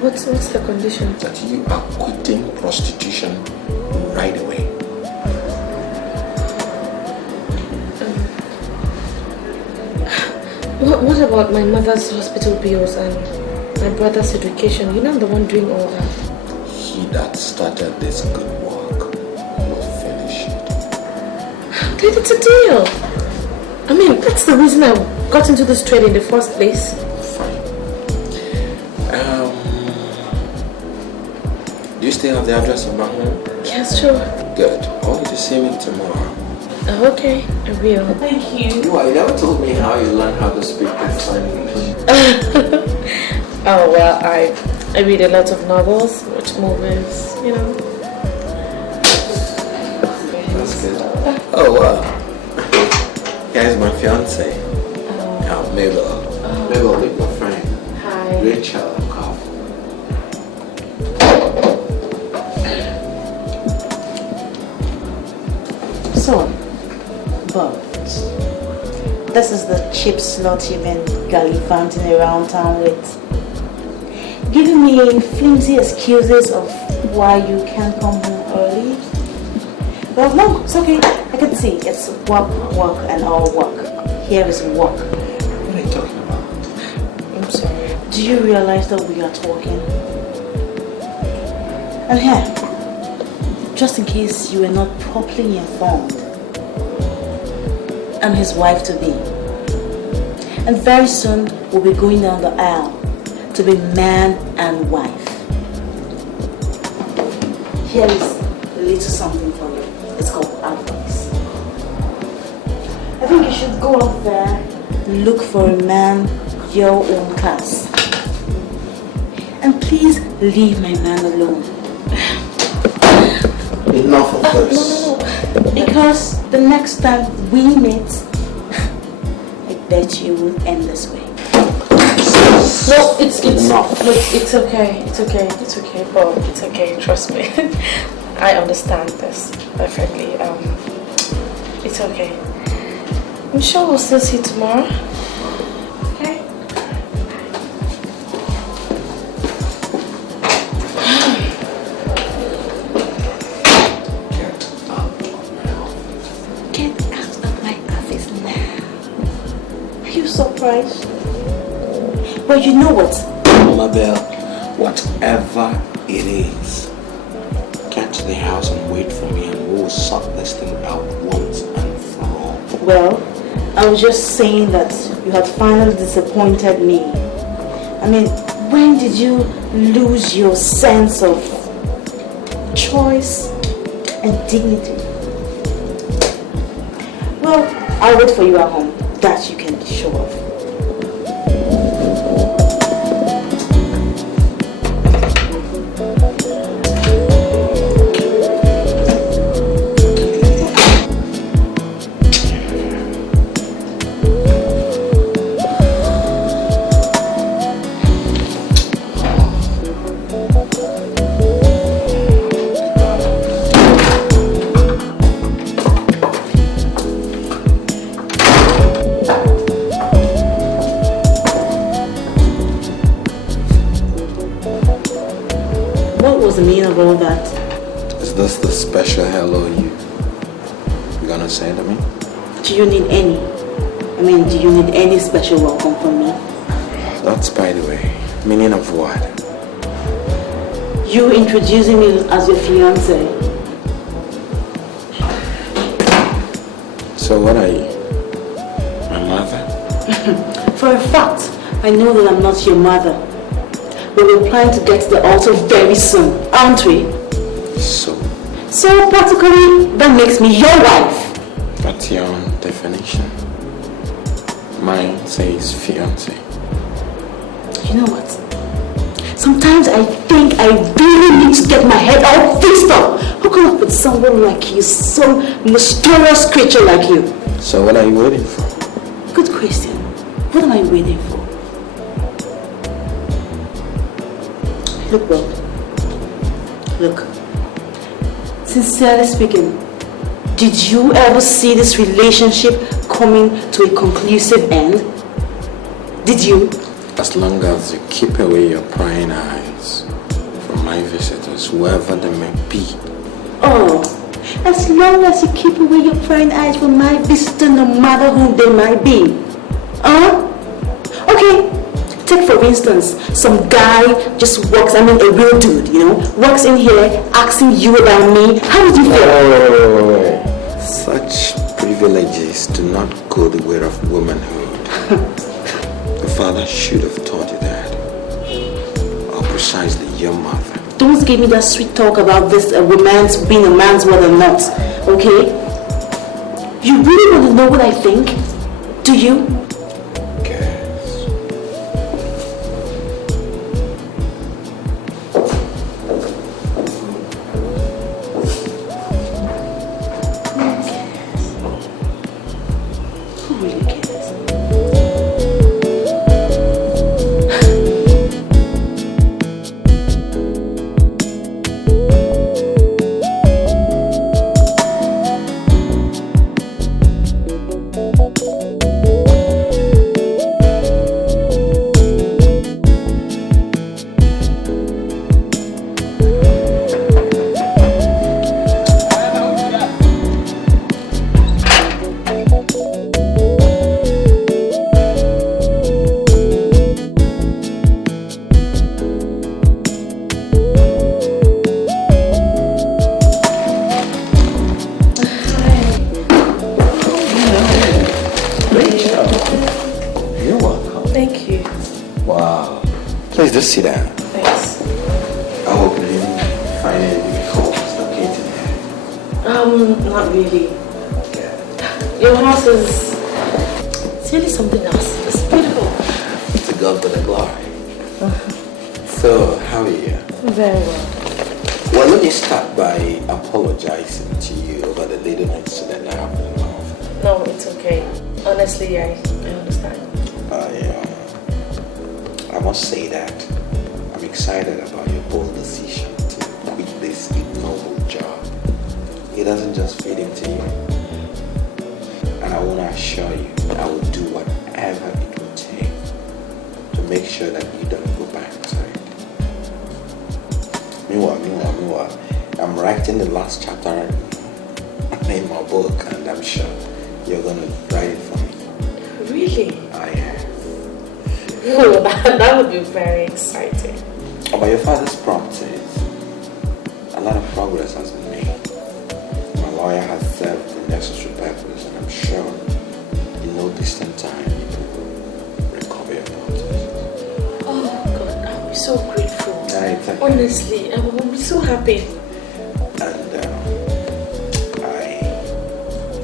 What's the condition? That you are quitting prostitution right away. What about my mother's hospital bills and my brother's education? You're not the one doing all that. He that started this good work will finish it. Then it's a deal. I mean, that's the reason I got into this trade in the first place. Fine. Do you still have the address of my home? Yes, sure. Good. I want you to see me tomorrow. Okay, I will. Thank you. You never told me how you learned how to speak and sign English. Oh, well, I read a lot of novels, watch movies, you know. That's good. Oh, wow. Guys, my fiance. Mabel. Mabel, meet my friend. Hi. Rachel. So, but this is the cheap slut you've been gallivanting around town with. Giving me flimsy excuses of why you can't come home early. Well, no, it's okay. I can see it's work, and all work. Here is work. What are you talking about? I'm sorry. Do you realize that we are talking? And here, just in case you were not properly informed, I'm his wife-to-be. And very soon, we'll be going down the aisle to be man and wife. Here is a little something for you. It's called advice. I think you should go out there, look for a man your own class. And please leave my man alone. Enough of this. No. Because the next time we meet, I bet you will end this way. No, it's enough. Look, it's okay, Bob. It's okay. Trust me. I understand this perfectly. It's okay. I'm sure we'll still see you tomorrow. Okay. Get out of my office now. Are you surprised? Well, you know what? Mabel, whatever it is, get to the house and wait for me and we'll sort this thing out once and for all. Well, I was just saying that you had finally disappointed me. I mean, when did you lose your sense of choice and dignity? Well, I'll wait for you at home. That you can be sure of. All that. Is this the special hello you're gonna say to me? Do you need any? I mean, do you need any special welcome from me? That's by the way. Meaning of what? You introducing me as your fiance. So what are you? My mother? For a fact, I know that I'm not your mother. But we're planning to get to the altar very soon, aren't we? So practically, that makes me your wife. That's your own definition. Mine says fiancé. You know what? Sometimes I think I really need to get my head all fixed up. Who come up with someone like you, some mysterious creature like you? So what are you waiting for? Good question. What am I waiting for? Look, Bob. Look. Sincerely speaking, did you ever see this relationship coming to a conclusive end? Did you? As long as you keep away your prying eyes from my visitors, whoever they may be. Oh, as long as you keep away your prying eyes from my visitor, no matter who they might be. Okay. Take for instance, some guy just walks, a real dude, walks in here asking you about me. How would you feel? Such privileges do not go the way of womanhood. The father should have taught you that. Or precisely your mother. Don't give me that sweet talk about this romance being a man's word or not, okay? You really want to know what I think? Do you? Sit down. Thanks. I hope you didn't find anything difficult located here. Not really. Your house is... It's really something else. It's beautiful. To God be the glory. So, how are you? Very well. Well, let me start by apologizing to you about the little incident that happened in my office. No, it's okay. Honestly, I understand. I must say that I'm excited about your bold decision to quit this ignoble job. It doesn't just fit into you. And I want to assure you I will do whatever it will take to make sure that you don't go back to it. Meanwhile, I'm writing the last chapter in my book, and I'm sure you're going to write it for me. Really? I am. Oh, that would be very exciting. About your father's properties, a lot of progress has been made. My lawyer has served the necessary papers, and I'm sure in no distant time you will recover your properties. Oh God, I'll be so grateful. It's okay. Honestly, I will be so happy. And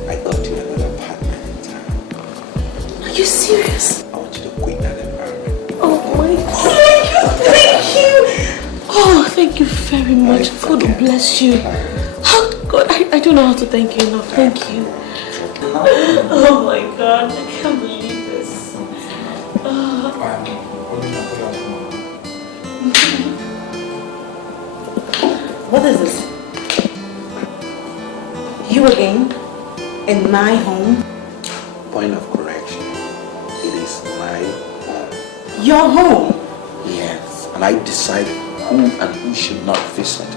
I got you another apartment in town. Are you serious? I want you to quit that environment. Oh my God. Thank you. Oh, thank you very much. God bless you. Oh God, I don't know how to thank you enough. Thank you. Oh my God, I can't believe this. What is this? You again? In my home? Point of correction. It is my home. Your home? Yes, and I decide who and who should not visit.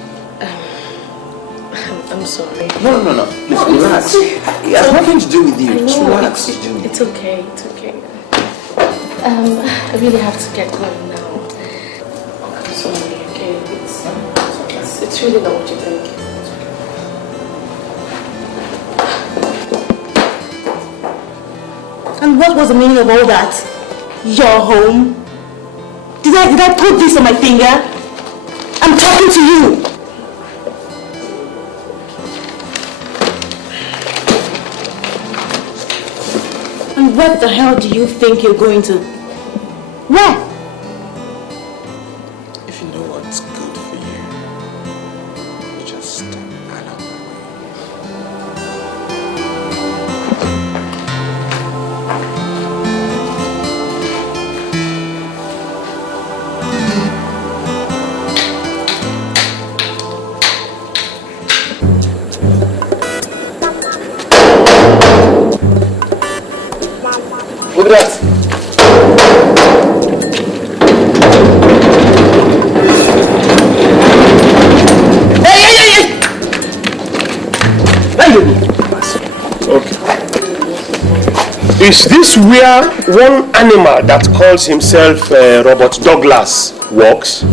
I'm sorry. No. Listen, relax. It has nothing to do with you. Just relax. It's okay. It's okay. I really have to get going now. I'm sorry. Okay, it's really not what you think. And what was the meaning of all that? Your home? Did I put this on my finger? I'm talking to you. And where the hell do you think you're going to? Where? If be that? Okay. Is this where one animal that calls himself Robert Douglas walks?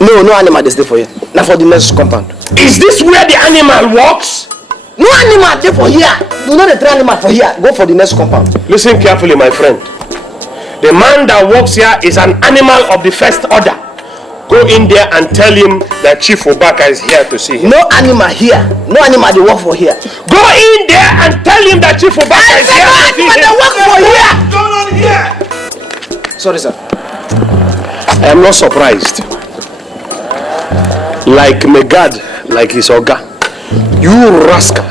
No animal is there for you. Not for the next compound. Is this where the animal walks? No animal there for here. Do not the animal for here. Go for the next compound. Listen carefully, my friend. The man that walks here is an animal of the first order. Go in there and tell him that Chief Obaka is here to see him. No animal here. No animal they work for here. Go in there and tell him that Chief Obaka is here to see him. They work for here. What's going on here? Sorry, sir. I am not surprised. Like Megad, like his Oga. You rascal.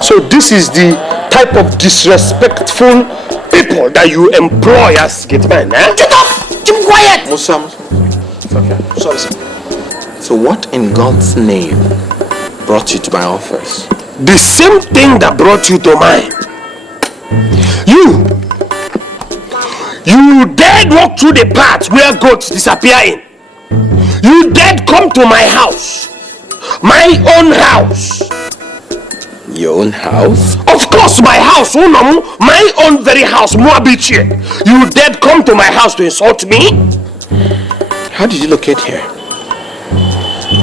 So this is the type of disrespectful people that you employ as gatemen, eh? Shut up! Keep quiet! Musa. Okay. Sorry, sir. So what in God's name brought you to my office? The same thing that brought you to mine. You dared walk through the path where goats disappear in. You dared come to my house. My own house. Your own house? Of course, my house. My own very house, Moabiche. You dared come to my house to insult me? How did you locate here?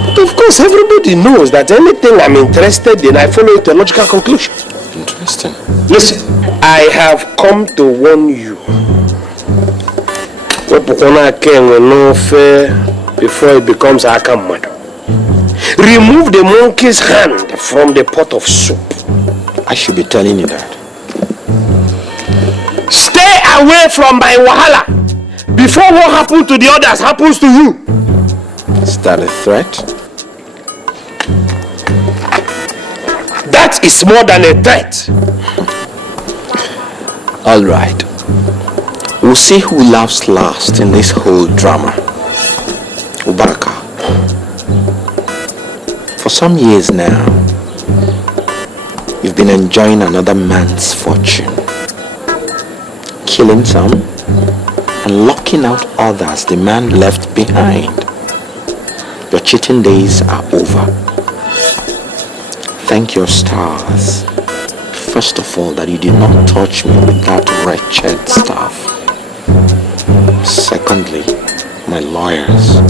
But of course, everybody knows that anything I'm interested in, I follow it to a logical conclusion. Interesting. Listen, I have come to warn you. Before it becomes Akamado. Remove the monkey's hand from the pot of soup. I should be telling you that. Stay away from my wahala before what happened to the others happens to you. Is that a threat? That is more than a threat. All right. We'll see who laughs last in this whole drama. Obaka. For some years now, you've been enjoying another man's fortune, killing some and locking out others the man left behind. Your cheating days are over. Thank your stars, first of all, that you did not touch me with that wretched stuff. Secondly, my lawyers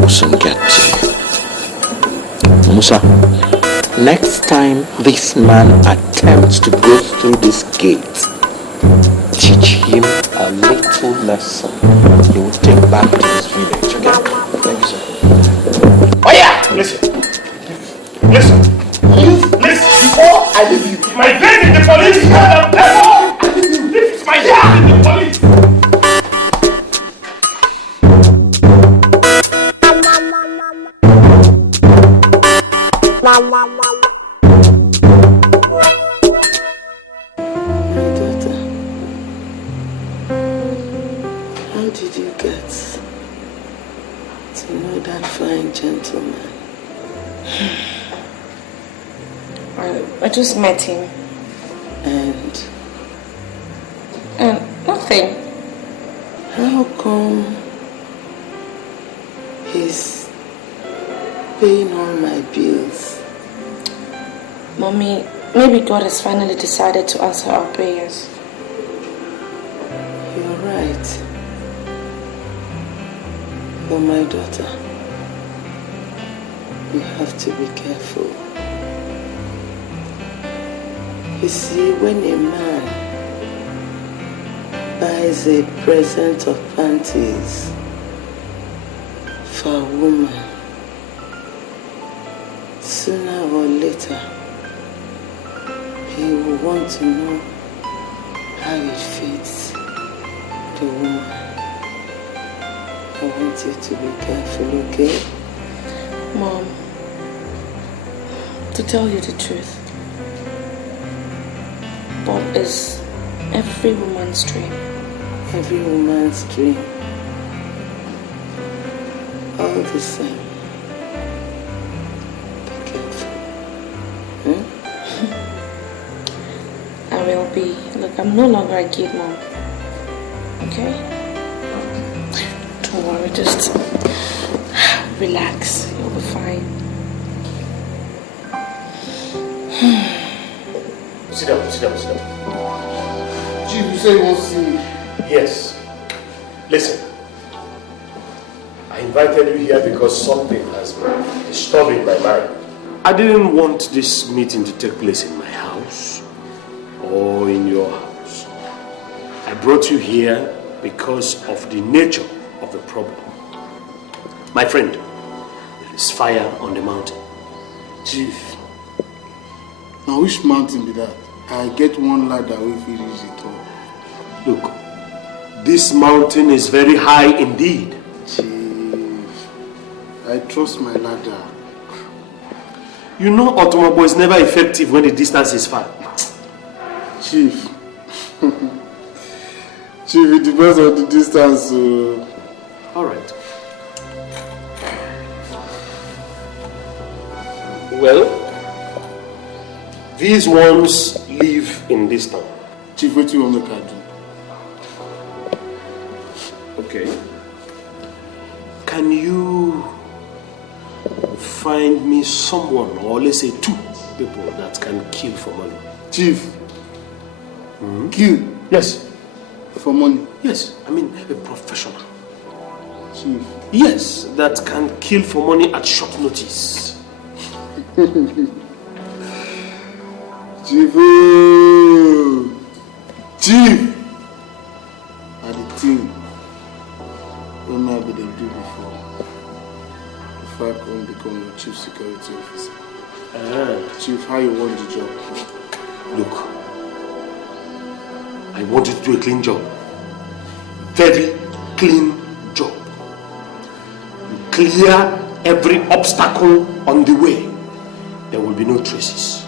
mustn't get to you. Musa, next time this man attempts to go through this gate, teach him a little lesson he will take back to his village, okay? Thank you, sir. Oh yeah! Listen. Listen, before I leave you. My bed in the police! This is my job in the police! My daughter, how did you get to know that fine gentleman? I just met him. And nothing. How come he's paying all my bills? Mommy, maybe God has finally decided to answer our prayers. You're right. But my daughter, you have to be careful. You see, when a man buys a present of panties for a woman, sooner or later, he will want to know how it fits the woman. I want you to be careful, okay? Mom, to tell you the truth, Bob is every woman's dream. Every woman's dream. All the same. Be careful. I will be. Look, I'm no longer a kid, Mom. Okay? Don't worry, just relax. You'll be fine. Sit down. Chief, you say you want to see me? Yes. Listen. I invited you here because something has been disturbing my mind. I didn't want this meeting to take place in my house or in your house. I brought you here because of the nature of the problem. My friend, there is fire on the mountain. Chief, now which mountain be that? I get one ladder if it is it all. Look, this mountain is very high indeed. Chief, I trust my ladder. You know automobile is never effective when the distance is far. Chief, Chief, it depends on the distance. All right. Well, these ones live in this town. Chief, what do you want me to do? Okay. Can you find me someone, or let's say 2 people that can kill for money? Chief, kill? Yes. For money? Yes, I mean a professional. Chief? Yes, that can kill for money at short notice. Chief, Chief, I the thing when I be the do before I can become your chief security officer. Chief, how you want the job? Look, I want you to do a clean job. Very clean job. You clear every obstacle on the way. There will be no traces.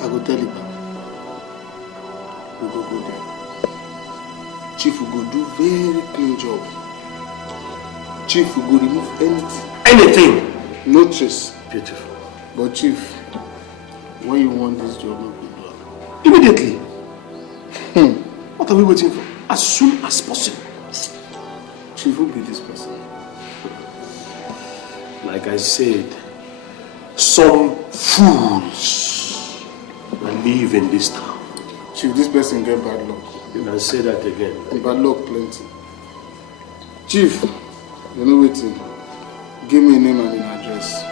I will tell you that. We go there. Chief will go do very clean job. Chief will go remove anything. Anything? No trace. Beautiful. But Chief, when you want this job, no good. Immediately. What are we waiting for? As soon as possible. Chief, who be this person? Like I said, some fools will live in this town. Chief, this person get bad luck. You can say that again. Bad luck plenty. Chief, you know waiting. Give me a name and an address.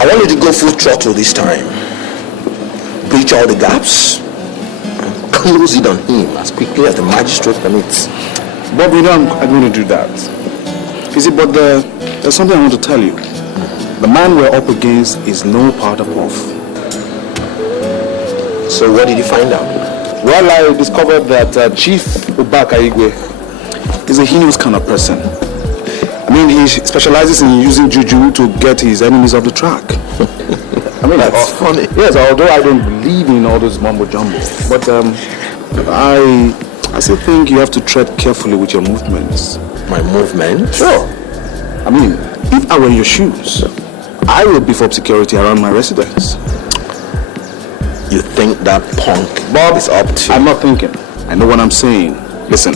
I want you to go full throttle this time. Breach all the gaps. And close it on him as quickly as the magistrate permits. Bob, you know I'm going to do that. You see, but there's something I want to tell you. The man we're up against is no part of off. So what did you find out? Well, I discovered that Chief Ubaka Igwe is a heinous kind of person. I mean, he specializes in using juju to get his enemies off the track. I mean, that's funny. Yes, although I don't believe in all those mumbo jumbo, but I still think you have to tread carefully with your movements. My movements? Sure. I mean, if I were in your shoes, I would beef up security around my residence. You think that punk Bob is up to? I'm not thinking. I know what I'm saying. Listen,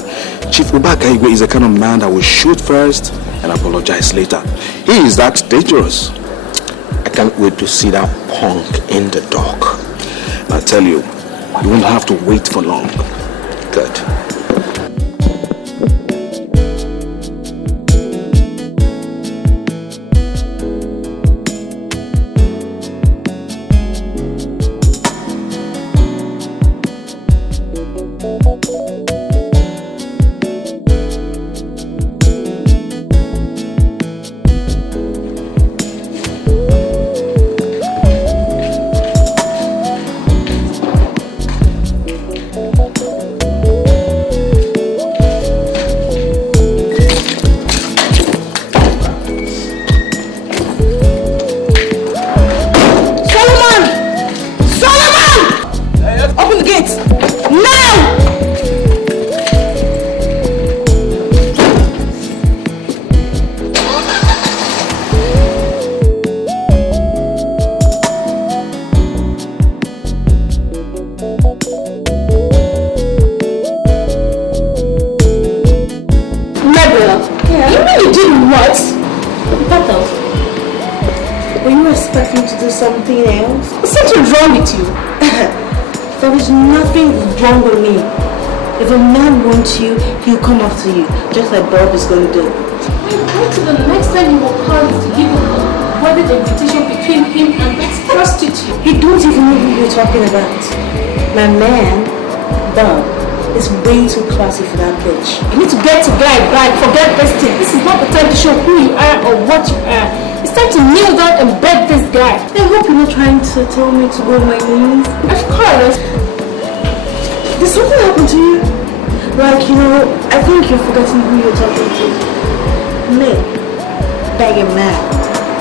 Chief Ubaka Igwe is the kind of man that will shoot first and apologize later. He is that dangerous. I can't wait to see that punk in the dock. I tell you, you won't have to wait for long. Good. wrong with you? There is nothing wrong with me. If a man wants you, he'll come after you, just like Bob is going to do. Wait till the next time you will call to give a wedding invitation between him and that prostitute. He don't even know who you're talking about. My man, Bob, is way too classy for that bitch. You need to get to guy back. Forget this thing. This is not the time to show who you are or what you are. It's time to kneel down and beg this guy. I hope you're not trying to tell me to go on my knees. Of course. Did something happen to you? Like, you know, I think you're forgetting who you're talking to. Me? Begging man?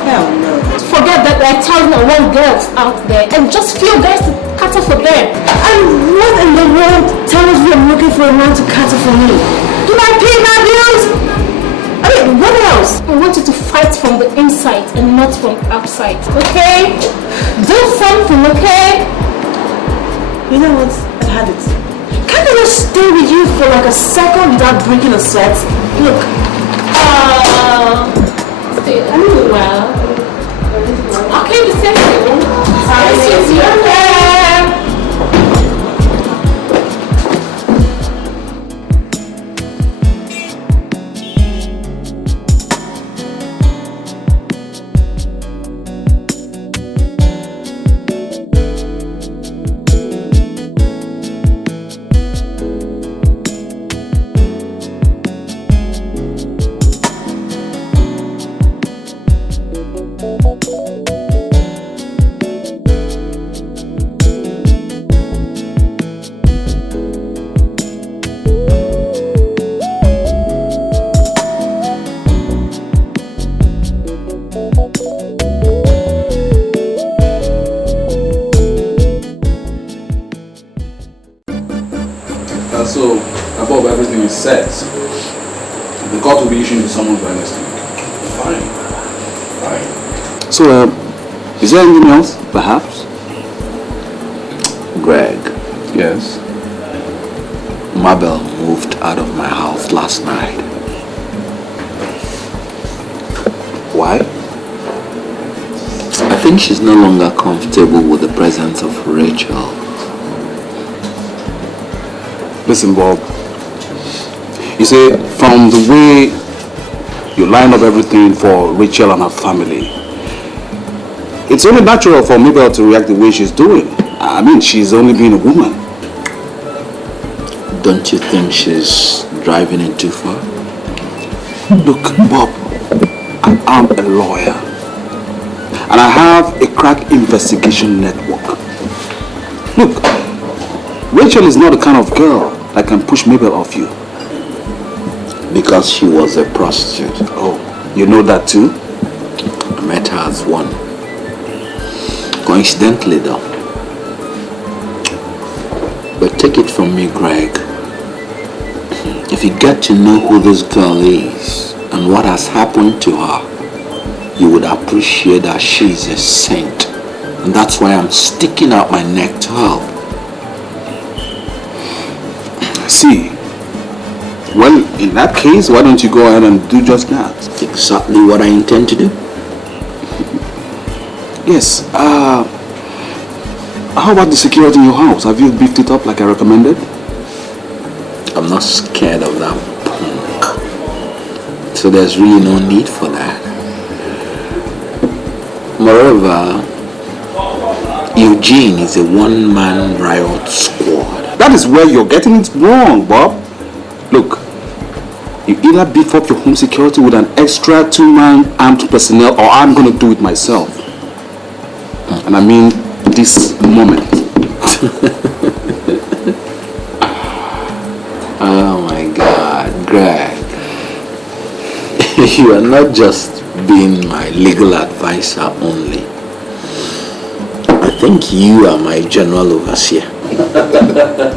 Hell no. Forget that there are 1,001 girls out there and just few guys to cater for them. And what in the world tells you I'm looking for a man to cater for me? Do I pay my bills? I mean, what else? I want you to fight from the inside and not from outside, okay? Do something, okay? You know what? I've had it. Can't I just stay with you for like a second without breaking a sweat? Look. Stay a little while. Okay, the same thing. Excuse you. So, above everything is set, the court will be issuing the summons by next week. Fine. Fine. So, is there anything else, perhaps? Greg. Yes? Mabel moved out of my house last night. Why? I think she's no longer comfortable with the presence of Rachel. Listen, Bob. You see, from the way you line up everything for Rachel and her family, it's only natural for Mabel to react the way she's doing. I mean, she's only being a woman. Don't you think she's driving it too far? Look, Bob, I am a lawyer. And I have a crack investigation network. Look, Rachel is not the kind of girl that can push Mabel off you. Because she was a prostitute. Oh, you know that too? I met her as one. Coincidentally though. But take it from me, Greg. If you get to know who this girl is and what has happened to her, you would appreciate that she is a saint. And that's why I'm sticking out my neck to help. See, well, in that case, why don't you go ahead and do just that? Exactly what I intend to do. Yes, how about the security in your house? Have you beefed it up like I recommended? I'm not scared of that punk. So there's really no need for that. Moreover, Eugene is a one-man riot squad. That is where you're getting it wrong, Bob. Look, you either beef up your home security with an extra 2-man armed personnel, or I'm going to do it myself. And I mean this moment. Oh my God, Greg. You are not just being my legal advisor only. I think you are my general overseer.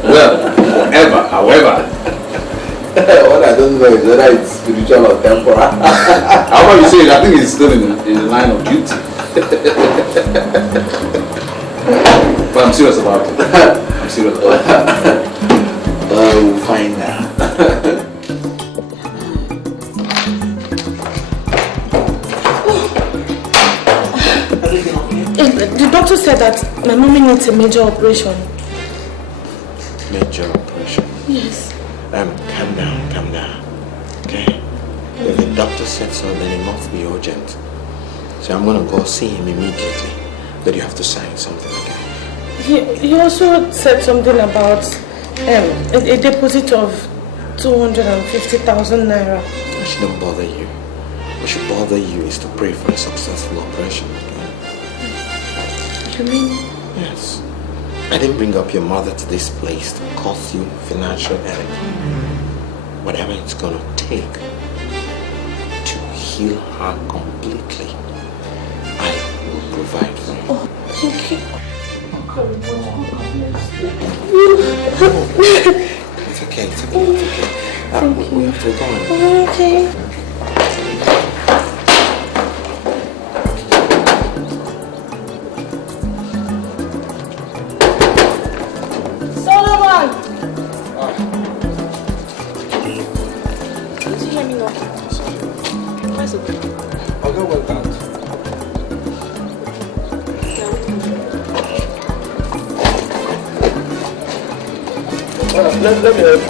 Well, however, what I don't know is whether it's spiritual or temporal. however you say it, I think it's still in the line of duty. But I'm serious about it. I'm serious about it. We'll find out. The doctor said that my mommy needs a major operation. Major operation? Yes. Calm down. Okay? If the doctor said so, then it must be urgent. So I'm gonna go see him immediately. But you have to sign something, okay? He also said something about a deposit of 250,000 naira. It shouldn't bother you. What should bother you is to pray for a successful operation, okay? You mean? Yes. I didn't bring up your mother to this place to cause you financial headache. Whatever it's gonna take to heal her completely, I will provide for you. Oh, thank you. It's okay. We have to go on. Okay. Let me help you.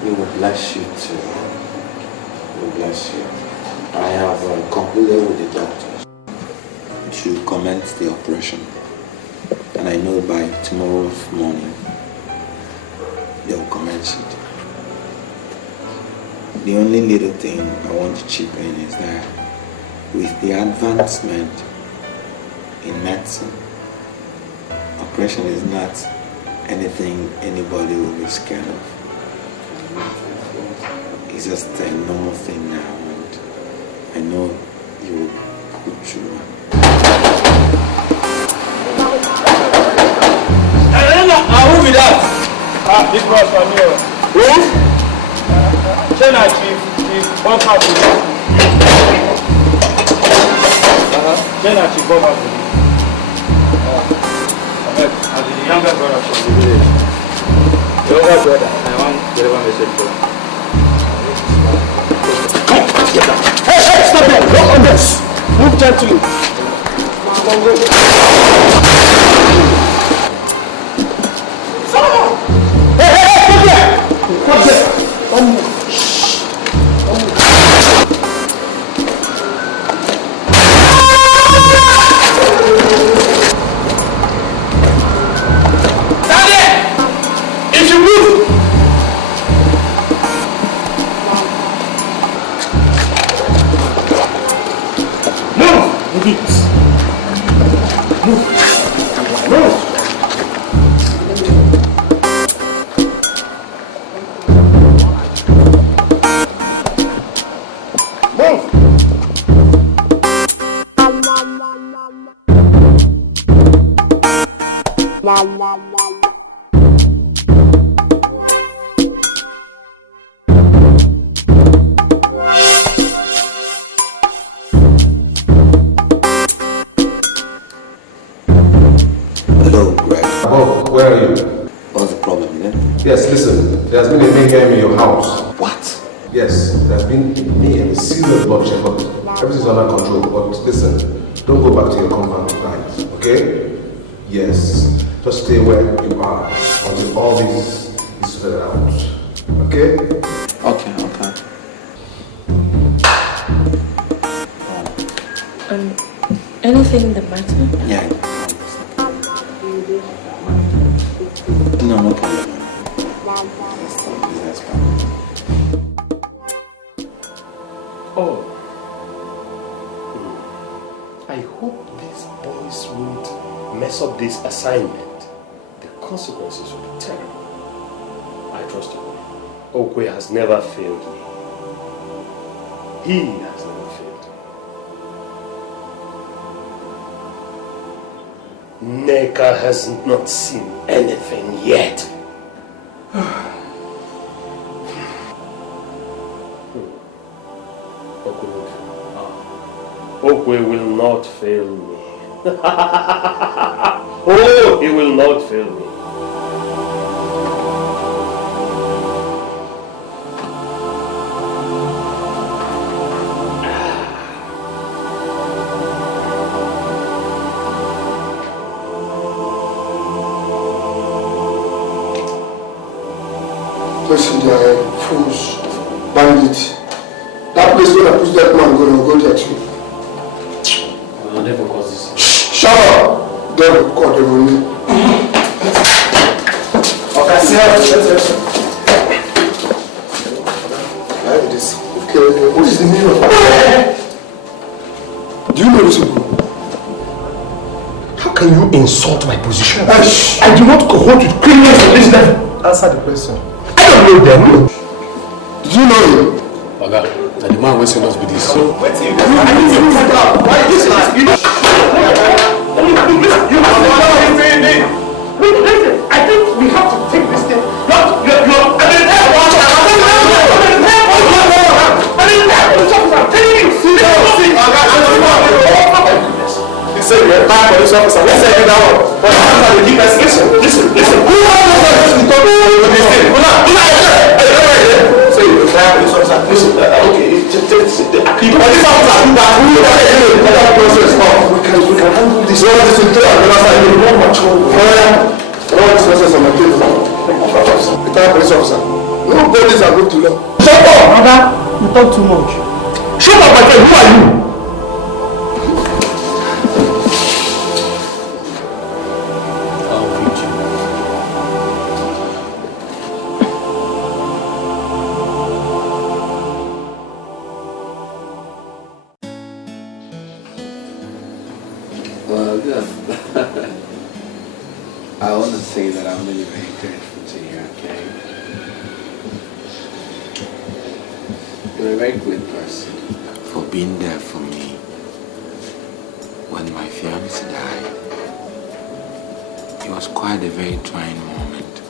He will bless you too. He will bless you. I have concluded with the doctors to commence the operation, and I know by tomorrow's morning they will commence it. The only little thing I want to chip in is that with the advancement in medicine, operation is not anything anybody will be scared of. It's just a normal thing now, and I know you will go through it. Who be that? This was from you. Who? Chena Chief Bumper Police. Chena Chief Bumper Police. As the younger brother from the village. The older brother, I want to deliver a message for him. Hey, stop there! Don't on this! Move gently. Solomon! Hey, stop there! Don't move. Hello, Greg. Bob, where are you? What's the problem, yeah? Yes, listen. There's been a mayhem in your house. What? Yes, there's been a mayhem, a serious bloodshed, but everything's under control. But listen, don't go back to your compound tonight, okay? Yes, just stay where you are until all this is sorted out, okay? Okay. Anything the matter? Yeah. No problem. That's fine. Oh. I hope these boys won't mess up this assignment. The consequences will be terrible. I trust you. Okwe has never failed me. He has never failed me. Neka has not seen anything yet. Okwe will not fail me. Oh, he will not fail me. Listen, they are fools, bandits. That place where I push that man go there too. I'll never cause this. Shut up! Devil, God, devil, me. Okay, see how this. Okay, what is the meaning of do you know this? How can you insult my position? I do not cohort with criminals of this level. Answer the question. I don't know them. Did you know him? Oga, the man will send us with this. So, why this man? Listen, I think we have to take this thing. He said you're a bad police officer. Let's say you down. But after the keep us, listen. Who wants to talk to this thing? Say you're a bad police officer. Listen, okay, police officer do that. Who other process? We can handle this. What is it? All this process on my table. Retired police officer. No bodies are going to law. Shut up, brother. You talk too much. Shut up, my friend. Who are you? I want to say that I'm really very grateful to you, okay? You're a very good person for being there for me when my fiance died. It was quite a very trying moment.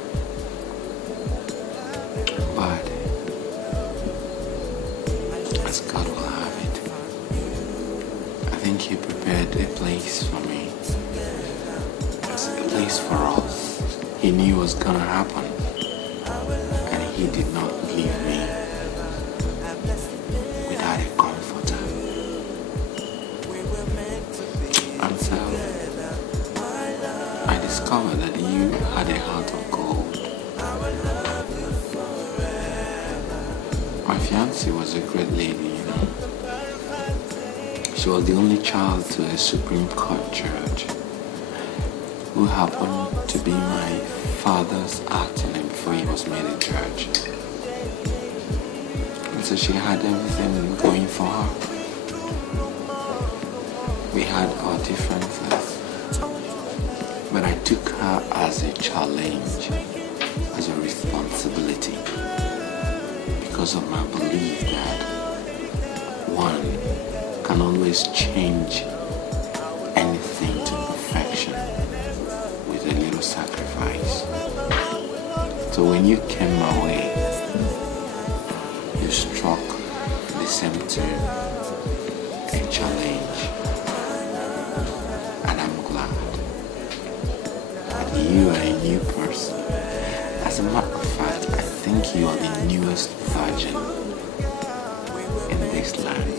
But as God will have it, I think He prepared a place for me. A place for us. He knew it was gonna happen, and He did not leave me without a comforter. And so I discovered that you had a heart of gold. My fiancée was a great lady, you know. She was the only child to a Supreme Court judge who happened to be my father's attorney before he was made a judge. And so she had everything going for her. We had our differences, but I took her as a challenge, as a responsibility, because of my belief that one can always change anything to perfection with a little sacrifice. So when you came my way, you struck the same tune, a challenge. And I'm glad that you are a new person. As a matter of fact, I think you are the newest virgin in this land.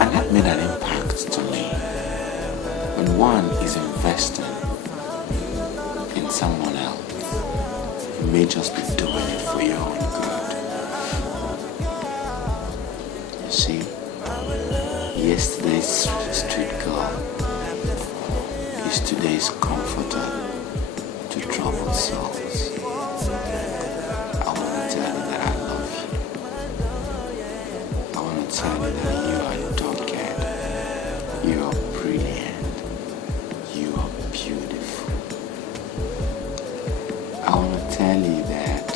And that made an impact to me. When one is investing in someone else, you may just be doing it for your own good. You see, yesterday's street girl is today's comforter to troubled souls. I want to tell you that I love you. I want to tell you that you are Dikeh. You are brilliant. You are beautiful. I want to tell you that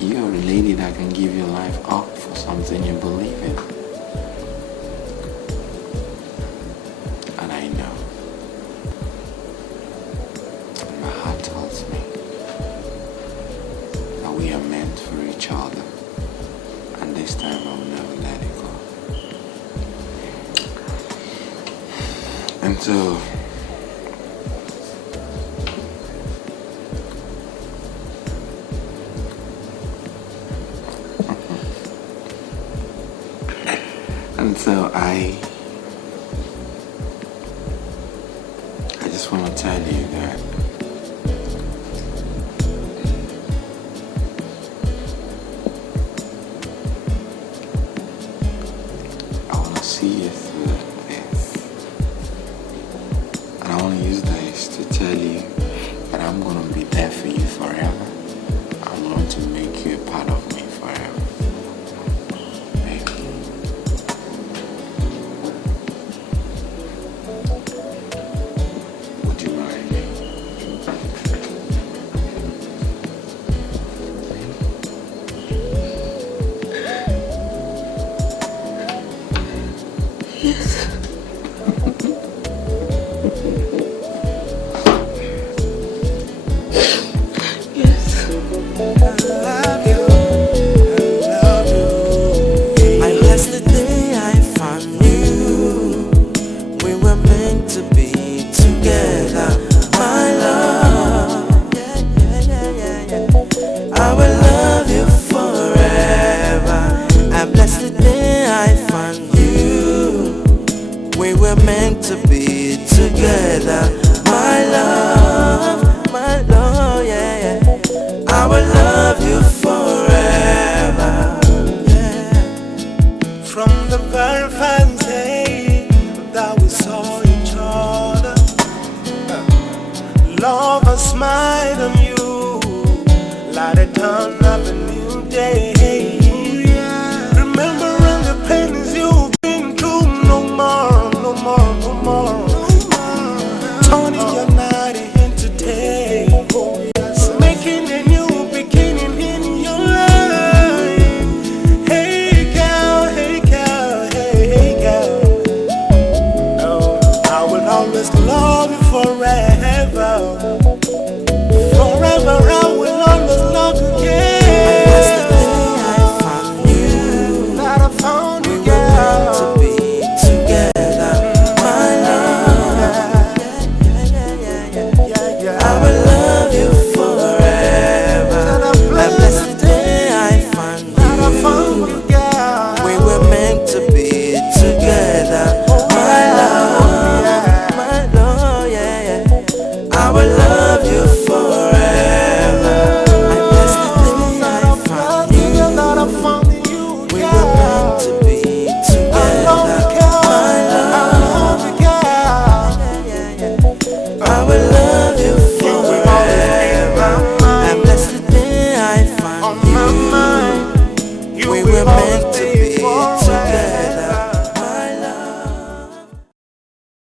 you are a lady that can give your life up for something you believe in. And I know. And my heart tells me each other. And this time I will never let it go. And so, I just want to tell you that I want to see you through this. And I want to use this to tell you that I'm going to be there for you forever. I'm going to make you a part of me forever. Our love